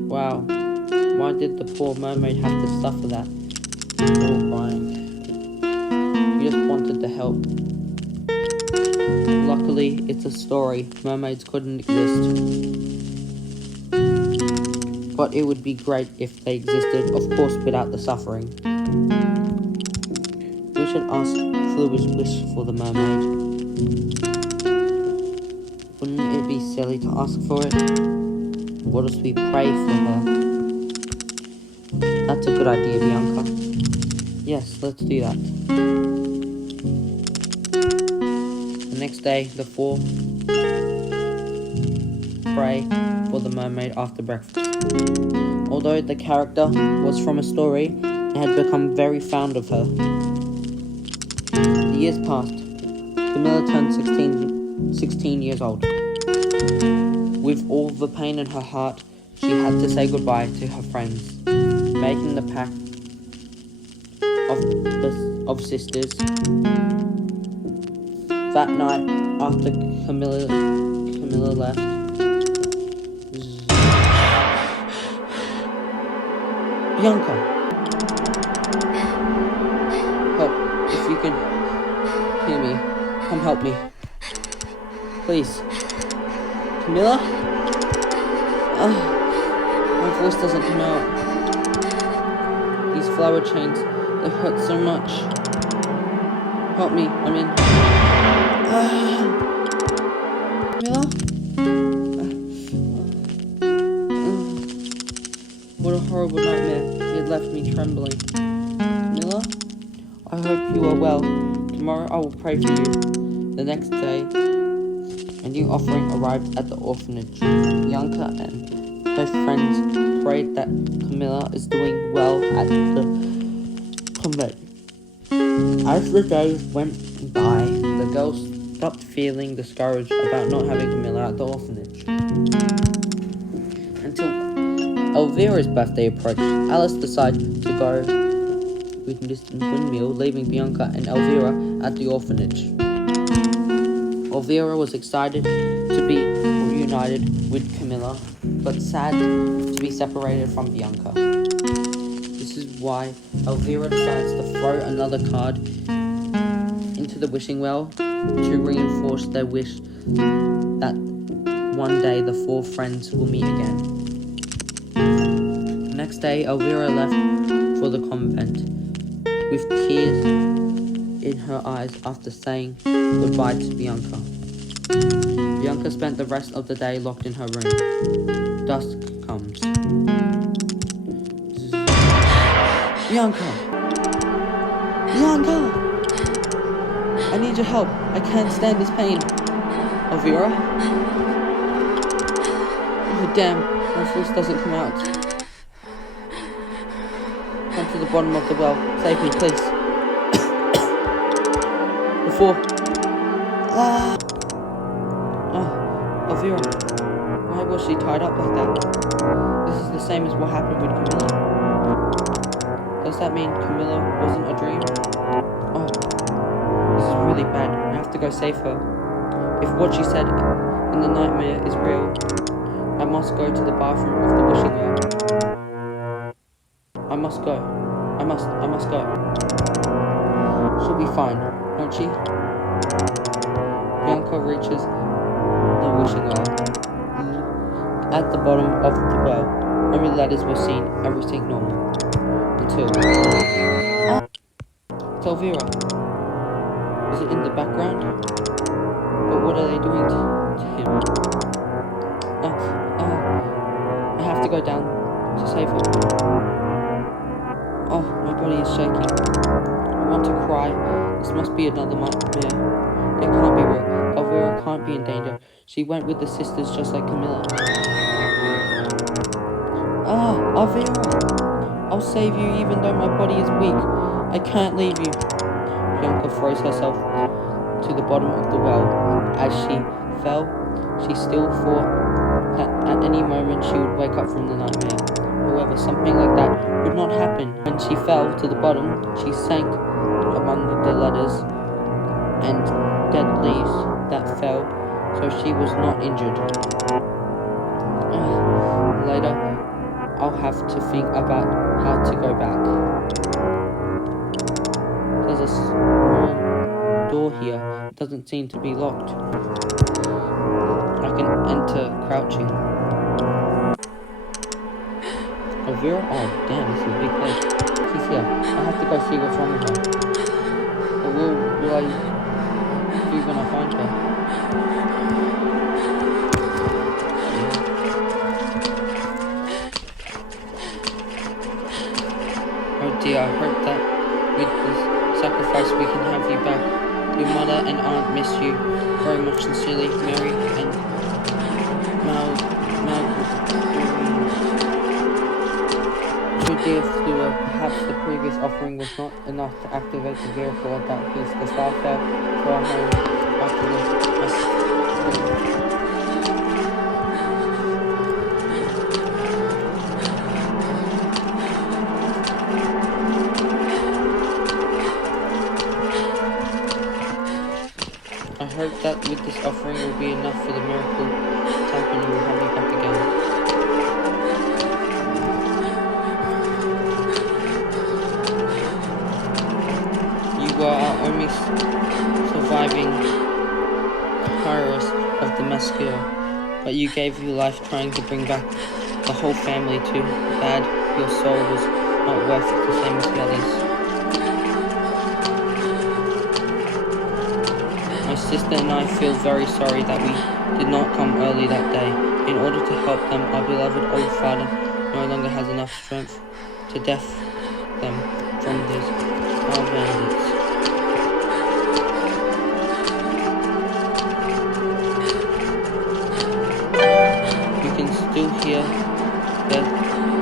Wow, why did the poor mermaid have to suffer that? They're all crying. We just wanted to help. Luckily, it's a story. Mermaids couldn't exist. But it would be great if they existed, of course, without the suffering. We should ask Fluid's wish for the mermaid. Wouldn't it be silly to ask for it? What if we pray for her? That's a good idea, Bianca. Yes, let's do that. The next day, the four pray for the mermaid after breakfast. Although the character was from a story, they had become very fond of her. The years passed. Camilla turned 16 years old. With all the pain in her heart, she had to say goodbye to her friends, making the pact of sisters. That night, after Camilla left, Bianca! Help, if you can hear me, come help me. Please. Camilla? My voice doesn't come out. These flower chains, they hurt so much. Help me, I'm in. Camilla? What a horrible nightmare. It left me trembling. Camilla? I hope you are well. Tomorrow I will pray for you. The next day, a new offering arrived at the orphanage. Bianca and her friends prayed that Camilla is doing well at the convent. As the days went by, the girls stopped feeling discouraged about not having Camilla at the orphanage. Until Elvira's birthday approached, Alice decided to go with Mr. Windmill, leaving Bianca and Elvira at the orphanage. Elvira was excited to be reunited with Camilla, but sad to be separated from Bianca. This is why Elvira decides to throw another card into the wishing well to reinforce their wish that one day the four friends will meet again. The next day, Elvira left for the convent with tears in her eyes after saying goodbye to Bianca. Bianca spent the rest of the day locked in her room. Dusk comes. Bianca! Bianca! I need your help. I can't stand this pain. Elvira? Oh damn, my voice doesn't come out. Come to the bottom of the well. Save me, please. Before... Elvira, why was she tied up like that? This is the same as what happened with Camilla. Does that mean Camilla wasn't a dream? Oh, this is really bad. I have to go save her. If what she said in the nightmare is real, I must go to the bathroom of the wishing well. I must go. I must go. She'll be fine, won't she? Bianca reaches the wishing well. At the bottom of the well, only letters were seen, everything normal. Until... It's Elvira. Is it in the background? But what are they doing to him? I have to go down to save him. Oh, my body is shaking. I want to cry. This must be another nightmare. It can't be real. Elvira can't be in danger. She went with the sisters just like Camilla. Elvira! I'll save you even though my body is weak. I can't leave you. Bianca throws herself to the bottom of the well. As she fell, she still thought that at any moment she would wake up from the nightmare. However, something like that would not happen. When she fell to the bottom, she sank among the letters and dead leaves that fell, so she was not injured. Later, I'll have to think about how to go back. There's a small door here. It doesn't seem to be locked. I can enter crouching. Oh, Vera? Oh, damn, this is a big place. She's here. I have to go see what's wrong with her. But will I do when I find her? Oh dear, I hope that with this sacrifice we can have you back. Your mother and aunt miss you very much. Sincerely, Mary and Mal. To dear Fleur, perhaps the previous offering was not enough to activate the miracle of that peace. The star fell to our home after the I hope that with this offering will be enough for the miracle to happen and we'll have you back again. You are our only surviving heiress of the massacre, but you gave your life trying to bring back the whole family. Too bad your soul was not worth it the same as the others. My sister and I feel very sorry that we did not come early that day. In order to help them, our beloved old father no longer has enough strength to deaf them from these foul bandits. We can still hear their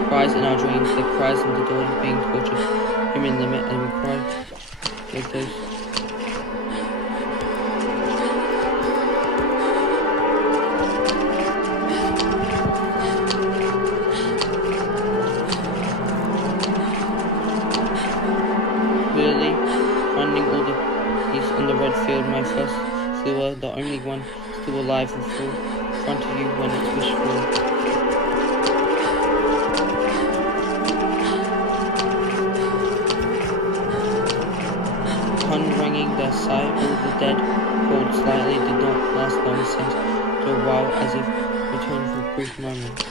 cries in our dreams, the cries of the daughters being tortured, him in limit, and we cry with those. Clearly, finding all the peace on the red field, my first Fleur, the only one still alive in front of you when it's wishful. Upon ringing their sigh, all the dead called slightly did not last long, since to a while as if returned for a brief moment.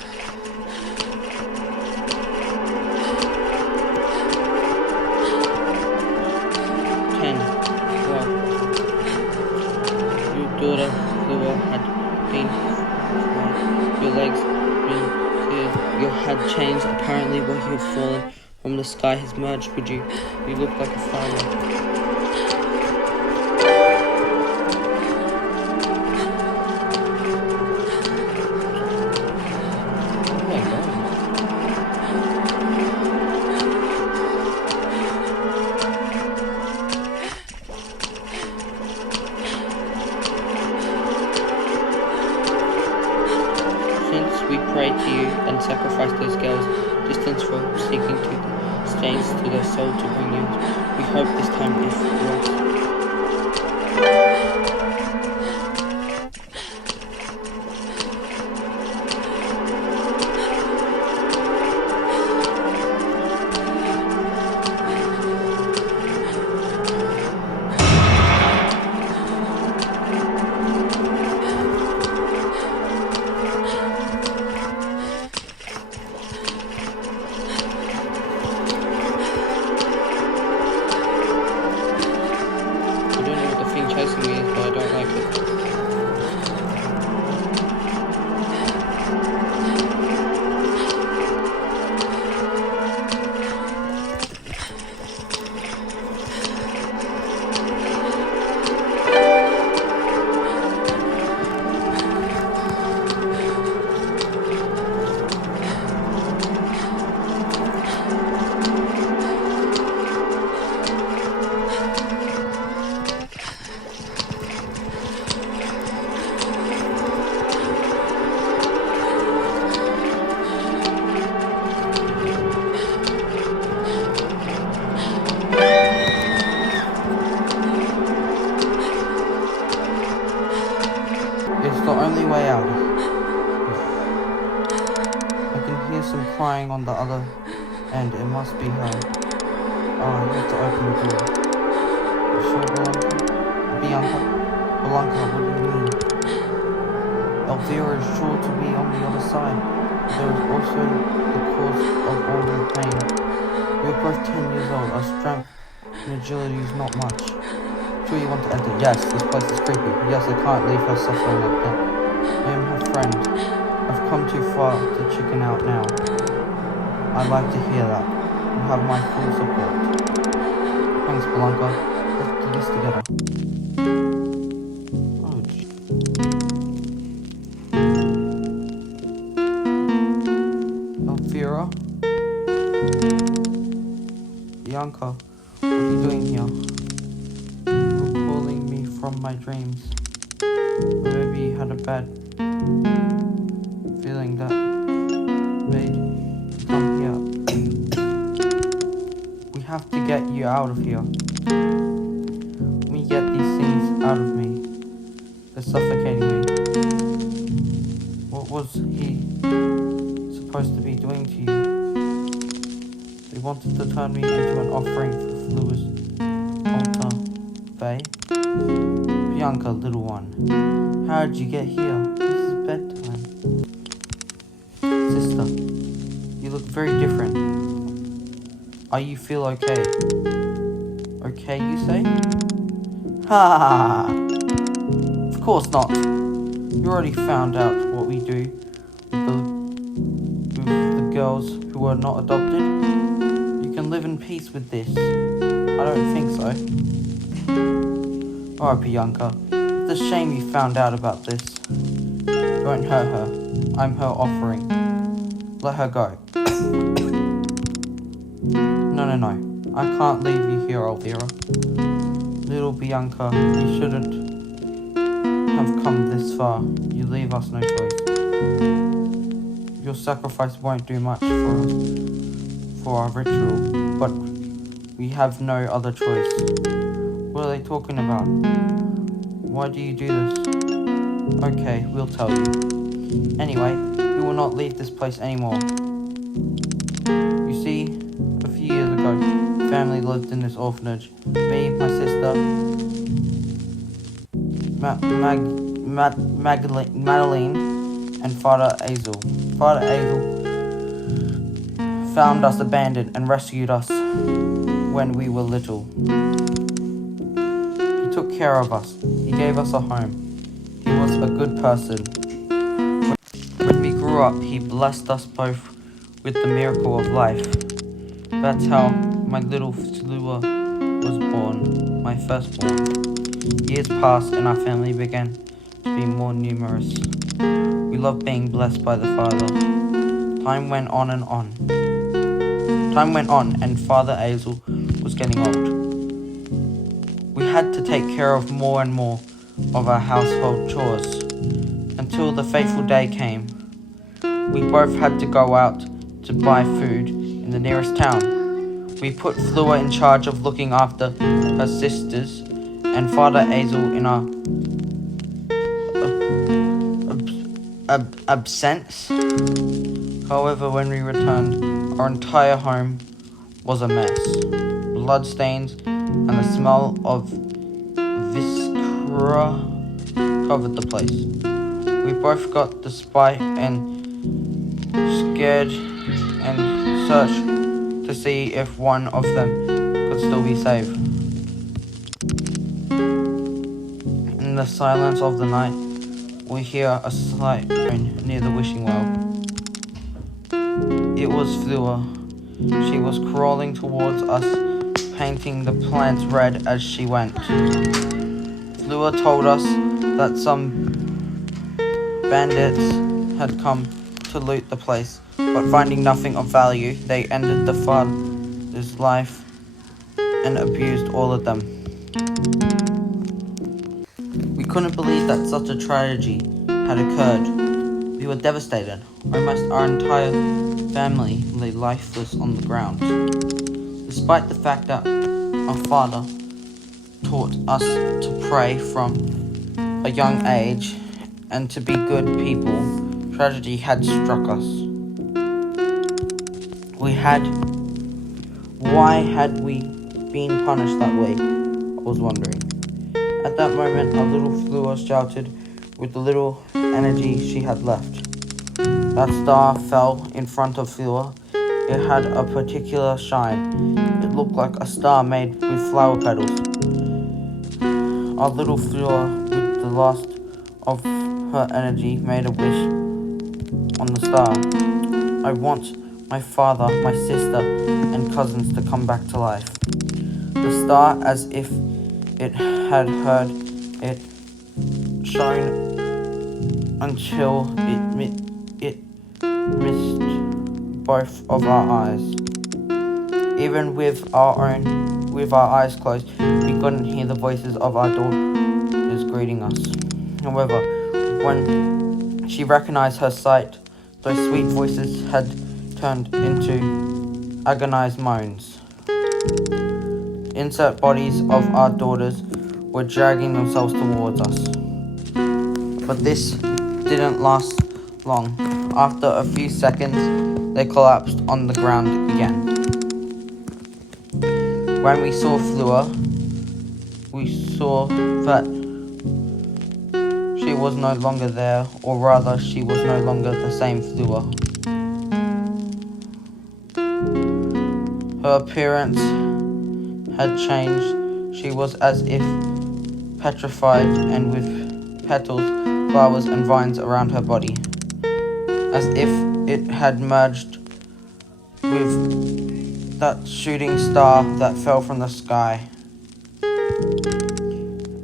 Daughter Fleur had been your legs been cleared, your head changed, apparently what you had fallen from the sky has merged with you. You look like a flower. We pray to you and sacrifice those girls' distance for seeking to stains to their soul to bring you. We hope this time if it works. Chasing me, but I don't like it. It's the only way out. I can hear hear some crying on the other end. It must be her. I have to open the door. You sure, Bianca? Bianca, what do you mean? Elvira is sure to be on the other side. But there is also the cause of all the pain. We are both 10 years old. Our strength and agility is not much. Sure you want to enter? Yes, this place is creepy. Yes, I can't leave her suffering like that. I am her friend. I've come too far to chicken out now. I'd like to hear that. You have my full support. Thanks, Blanca. Let's do this together. Oh, gee. Elvira? Bianca, what are you doing here? You were calling me from my dreams. Maybe you had a bad feeling that made you come here. We have to get you out of here. Let me get these things out of me. They're suffocating me. What was he supposed to be doing to you? They wanted to turn me into an offering for Flua's altar. Faye? Bianca, little one. How did you get here? This is bedtime. Sister, you look very different. Are you feel okay? Okay, you say? Ha ha ha! Of course not. You already found out what we do with the girls who are not adopted. You can live in peace with this. I don't think so. Oh, Bianca, it's a shame you found out about this. Don't hurt her. I'm her offering. Let her go. No. I can't leave you here, Elvira. Little Bianca, you shouldn't have come this far. You leave us no choice. Your sacrifice won't do much for us, for our ritual, but we have no other choice. What are they talking about? Why do you do this? Okay, we'll tell you. Anyway, we will not leave this place anymore. You see, a few years ago, family lived in this orphanage. Me, my sister, Madeline, and Father Azel. Father Azel found us abandoned and rescued us when we were little. He took care of us. He gave us a home. He was a good person. When we grew up, he blessed us both with the miracle of life. That's how my little Flua was born, my firstborn. Years passed and our family began to be more numerous. We loved being blessed by the Father. Time went on and Father Azel was getting old. We had to take care of more and more of our household chores until the fateful day came. We both had to go out to buy food in the nearest town. We put Flua in charge of looking after her sisters and Father Azel in our absence. However, when we returned, our entire home was a mess. Bloodstains and the smell of viscera covered the place. We both got despite and scared and searched to see if one of them could still be saved. In the silence of the night, we hear a slight moan near the wishing well. It was Flua. She was crawling towards us, painting the plants red as she went. Flua told us that some bandits had come to loot the place, but finding nothing of value, they ended the father's life and abused all of them. We couldn't believe that such a tragedy had occurred. We were devastated. Almost our entire family lay lifeless on the ground. Despite the fact that our father taught us to pray from a young age and to be good people, tragedy had struck us. Why had we been punished that way? I was wondering. At that moment, a little Fleur shouted with the little energy she had left. That star fell in front of Fleur. It had a particular shine. It looked like a star made with flower petals. Our little Fleur, with the last of her energy, made a wish on the star. I want my father, my sister, and cousins to come back to life. The star, as if it had heard it, shone until it missed both of our eyes. Even with our eyes closed, we couldn't hear the voices of our daughters greeting us. However, when she recognized her sight, those sweet voices had turned into agonized moans. Insert bodies of our daughters were dragging themselves towards us. But this didn't last long. After a few seconds, they collapsed on the ground again. When we saw Fleur, we saw that she was no longer there, or rather, she was no longer the same Fleur. Her appearance had changed. She was as if petrified and with petals, flowers and vines around her body, as if it had merged with that shooting star that fell from the sky.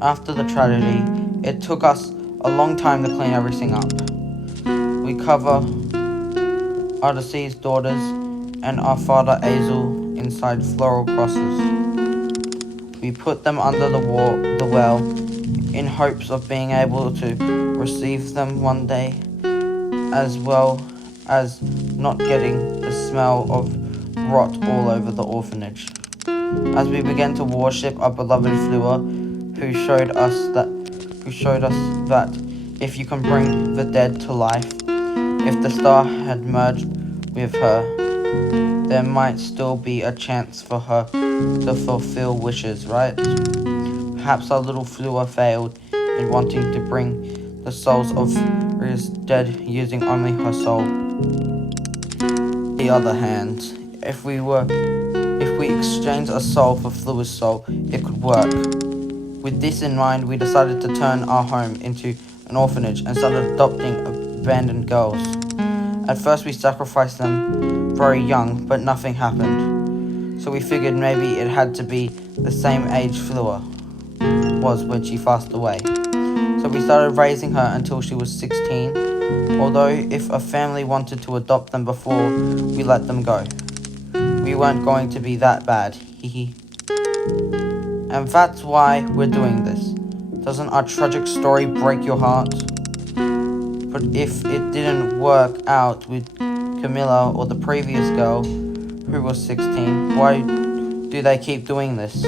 After the tragedy, it took us a long time to clean everything up. We cover our deceased daughters and our father Azel inside floral crosses. We put them under the well in hopes of being able to receive them one day, as well as not getting the smell of rot all over the orphanage. As we began to worship our beloved Fleur, who showed us that if you can bring the dead to life, if the star had merged with her, there might still be a chance for her to fulfill wishes, right? Perhaps our little Fleur failed in wanting to bring the souls of his dead using only her soul. On the other hand, if we exchanged a soul for Fleur's soul, it could work. With this in mind, we decided to turn our home into an orphanage and started adopting abandoned girls. At first we sacrificed them very young, but nothing happened. So we figured maybe it had to be the same age Fleur was when she passed away. So we started raising her until she was 16, although if a family wanted to adopt them before we let them go, we weren't going to be that bad, hehe. And that's why we're doing this. Doesn't our tragic story break your heart? But if it didn't work out with Camilla or the previous girl, who was 16, why do they keep doing this?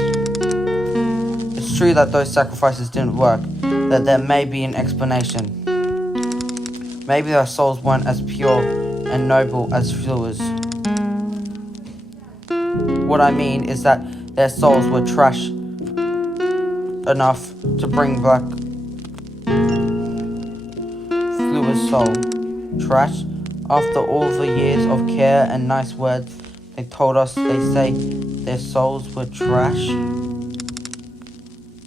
It's true that those sacrifices didn't work, that there may be an explanation. Maybe their souls weren't as pure and noble as Fleur's. What I mean is that their souls were trash enough to bring back Fleur's soul. Trash? After all the years of care and nice words they told us, they say their souls were trash?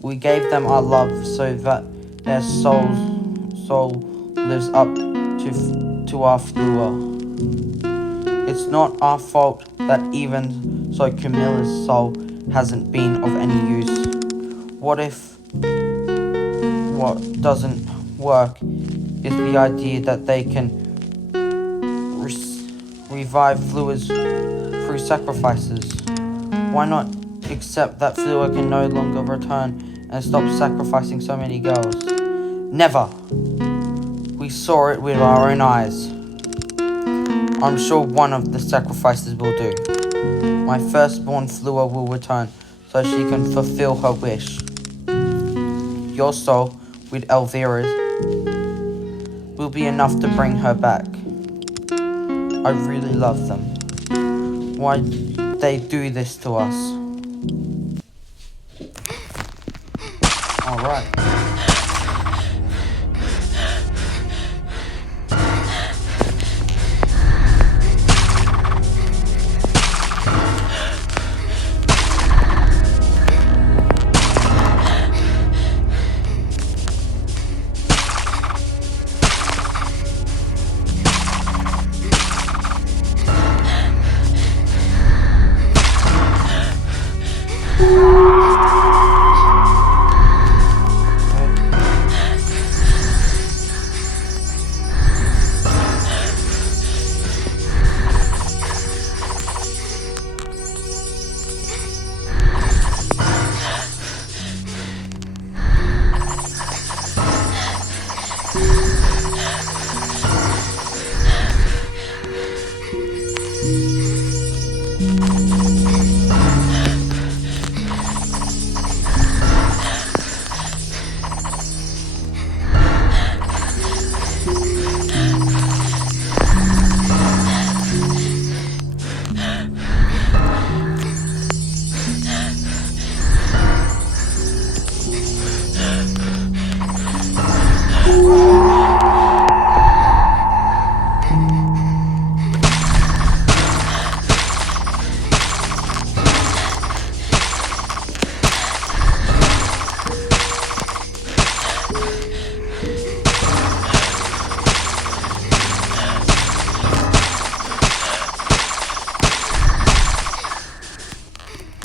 We gave them our love so that their soul lives up to our Fleur. It's not our fault that even so Camilla's soul hasn't been of any use. What doesn't work is the idea that they can revive Fleur's through sacrifices. Why not accept that Fleur can no longer return and stop sacrificing so many girls? Never! We saw it with our own eyes. I'm sure one of the sacrifices will do. My firstborn Fleur will return so she can fulfill her wish. Your soul, with Elvira's, will be enough to bring her back. I really love them. Why they do this to us? Alright.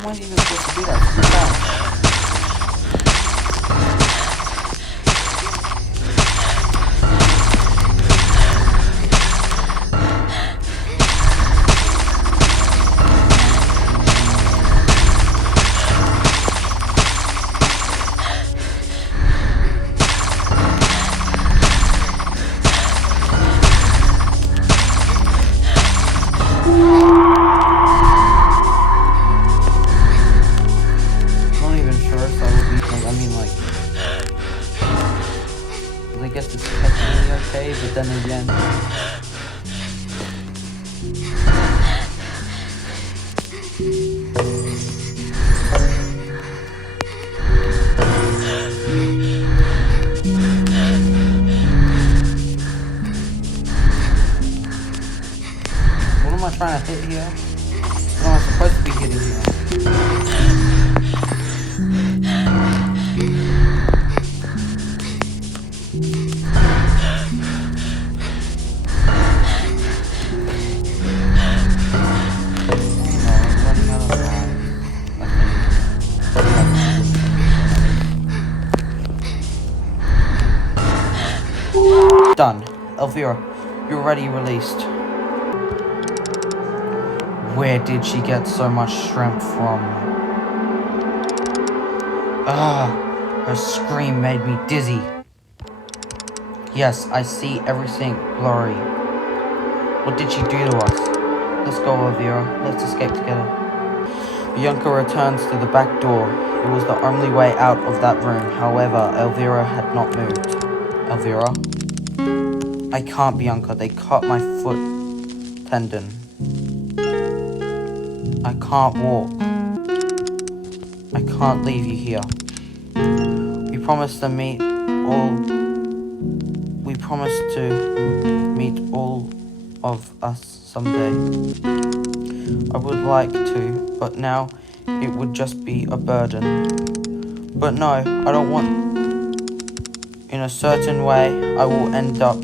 Why are you even supposed to do that? It's bad. I guess it's technically okay, but then again, what am I trying to hit here? What am I supposed to be hitting here? Done. Elvira, you're already released. Where did she get so much strength from? Her scream made me dizzy. Yes, I see everything blurry. What did she do to us? Let's go, Elvira. Let's escape together. Bianca returns to the back door. It was the only way out of that room. However, Elvira had not moved. Elvira? I can't, Bianca. They cut my foot tendon. I can't walk. I can't leave you here. We promised to meet all of us someday. I would like to, but now it would just be a burden. But no, I don't want. In a certain way, I will end up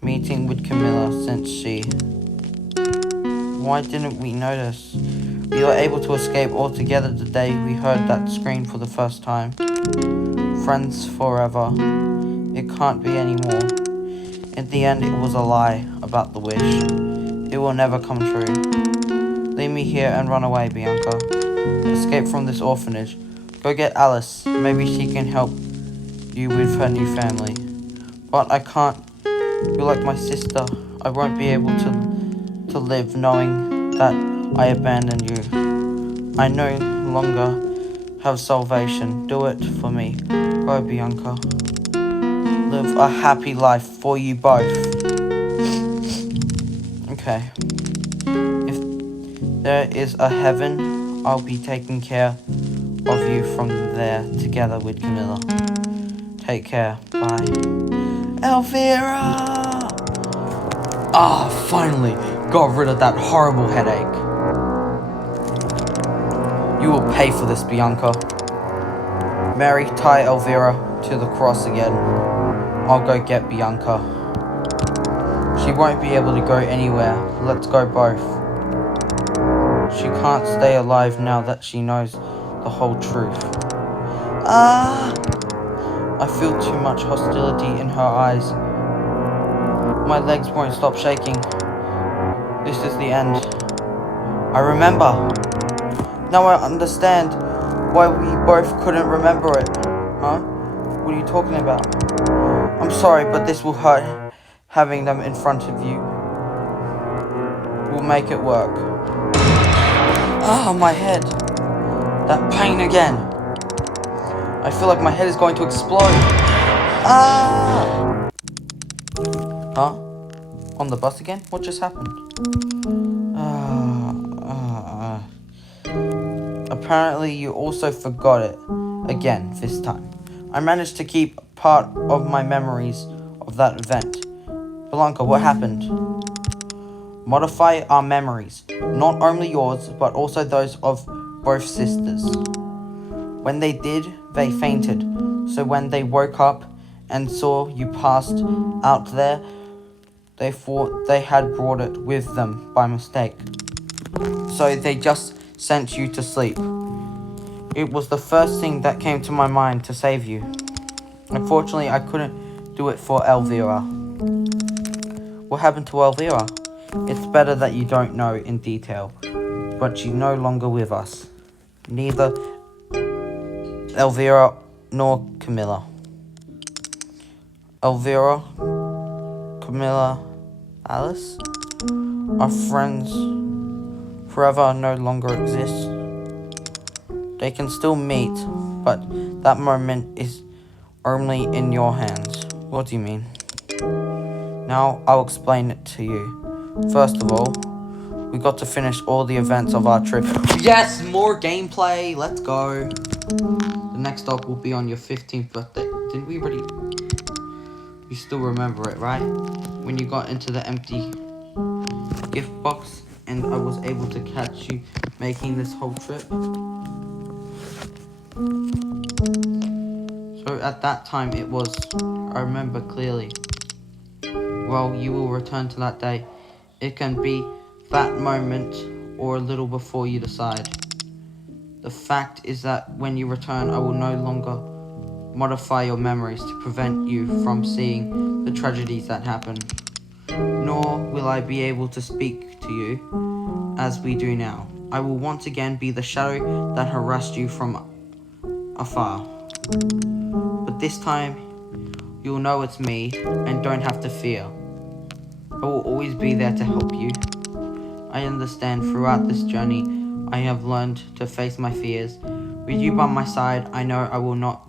meeting with Camilla since she... Why didn't we notice? We were able to escape altogether the day we heard that scream for the first time. Friends forever. It can't be anymore. In the end, it was a lie about the wish. It will never come true. Leave me here and run away, Bianca. Escape from this orphanage. Go get Alice. Maybe she can help you with her new family. But I can't. You're like my sister. I won't be able to live knowing that I abandoned you. I no longer have salvation. Do it for me. Go, Bianca. Live a happy life for you both. Okay. There is a heaven. I'll be taking care of you from there together with Camilla. Take care. Bye. Elvira! Ah, finally! Got rid of that horrible headache. You will pay for this, Bianca. Mary, tie Elvira to the cross again. I'll go get Bianca. She won't be able to go anywhere. Let's go both. She can't stay alive now that she knows the whole truth. Ah! I feel too much hostility in her eyes. My legs won't stop shaking. This is the end. I remember. Now I understand why we both couldn't remember it. Huh? What are you talking about? I'm sorry, but this will hurt. Having them in front of you will make it work. Ah, my head. That pain again. I feel like my head is going to explode. Ah! Huh? On the bus again? What just happened? Apparently you also forgot it. Again, this time. I managed to keep part of my memories of that event. Blanca, what happened? Modify our memories. Not only yours, but also those of both sisters. When they did, they fainted. So when they woke up and saw you passed out there, they thought they had brought it with them by mistake. So they just sent you to sleep. It was the first thing that came to my mind to save you. Unfortunately, I couldn't do it for Elvira. What happened to Elvira? It's better that you don't know in detail, but she's no longer with us. Neither Elvira nor Camilla. Elvira, Camilla, Alice, our friends forever no longer exist. They can still meet, but that moment is only in your hands. What do you mean? Now I'll explain it to you. First of all, we got to finish all the events of our trip. Yes, more gameplay. Let's go. The next stop will be on your 15th birthday. Didn't we already? You still remember it, right? When you got into the empty gift box and I was able to catch you making this whole trip. So at that time it was, I remember clearly. Well, you will return to that day. It can be that moment or a little before you decide. The fact is that when you return, I will no longer modify your memories to prevent you from seeing the tragedies that happen. Nor will I be able to speak to you as we do now. I will once again be the shadow that harassed you from afar. But this time, you'll know it's me and don't have to fear. I will always be there to help you. I understand throughout this journey, I have learned to face my fears. With you by my side, I know I will not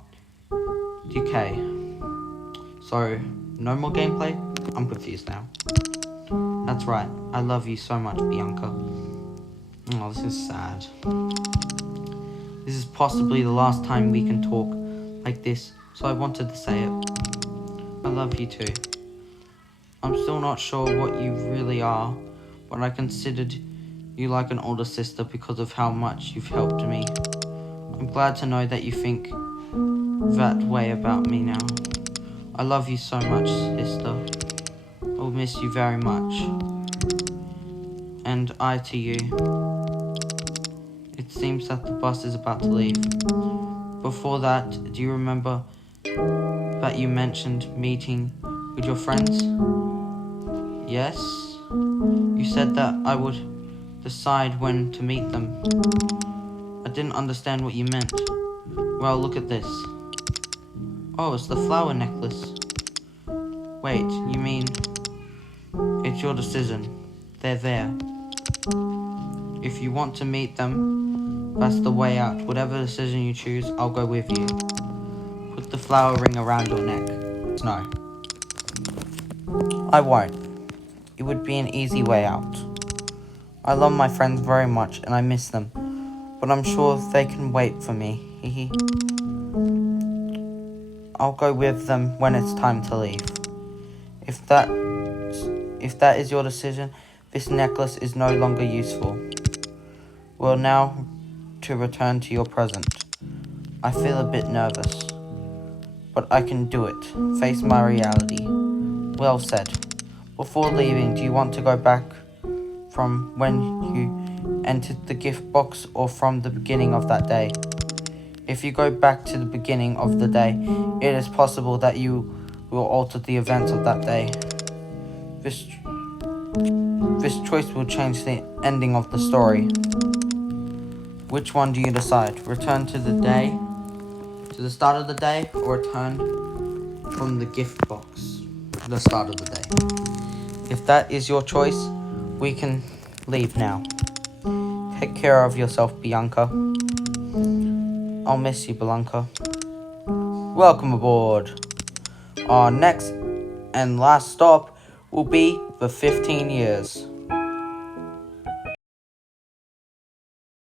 decay. So, no more gameplay? I'm confused now. That's right, I love you so much, Bianca. Oh, this is sad. This is possibly the last time we can talk like this, so I wanted to say it. I love you too. I'm still not sure what you really are, but I considered you like an older sister because of how much you've helped me. I'm glad to know that you think that way about me now. I love you so much, sister. I will miss you very much. And I to you. It seems that the bus is about to leave. Before that, do you remember that you mentioned meeting with your friends? Yes? You said that I would decide when to meet them. I didn't understand what you meant. Well, look at this. Oh, it's the flower necklace. Wait, you mean it's your decision? They're there. If you want to meet them, that's the way out. Whatever decision you choose, I'll go with you. Put the flower ring around your neck. No. I won't. It would be an easy way out. I love my friends very much and I miss them, but I'm sure they can wait for me. Hehe. I'll go with them when it's time to leave. If that is your decision, this necklace is no longer useful. Well, now to return to your present. I feel a bit nervous, but I can do it. Face my reality. Well said. Before leaving, do you want to go back from when you entered the gift box or from the beginning of that day? If you go back to the beginning of the day, it is possible that you will alter the events of that day. This choice will change the ending of the story. Which one do you decide? Return to the start of the day, or return from the gift box to the start of the day? If that is your choice, we can leave now. Take care of yourself, Bianca. I'll miss you, Blanca. Welcome aboard. Our next and last stop will be the 15 years.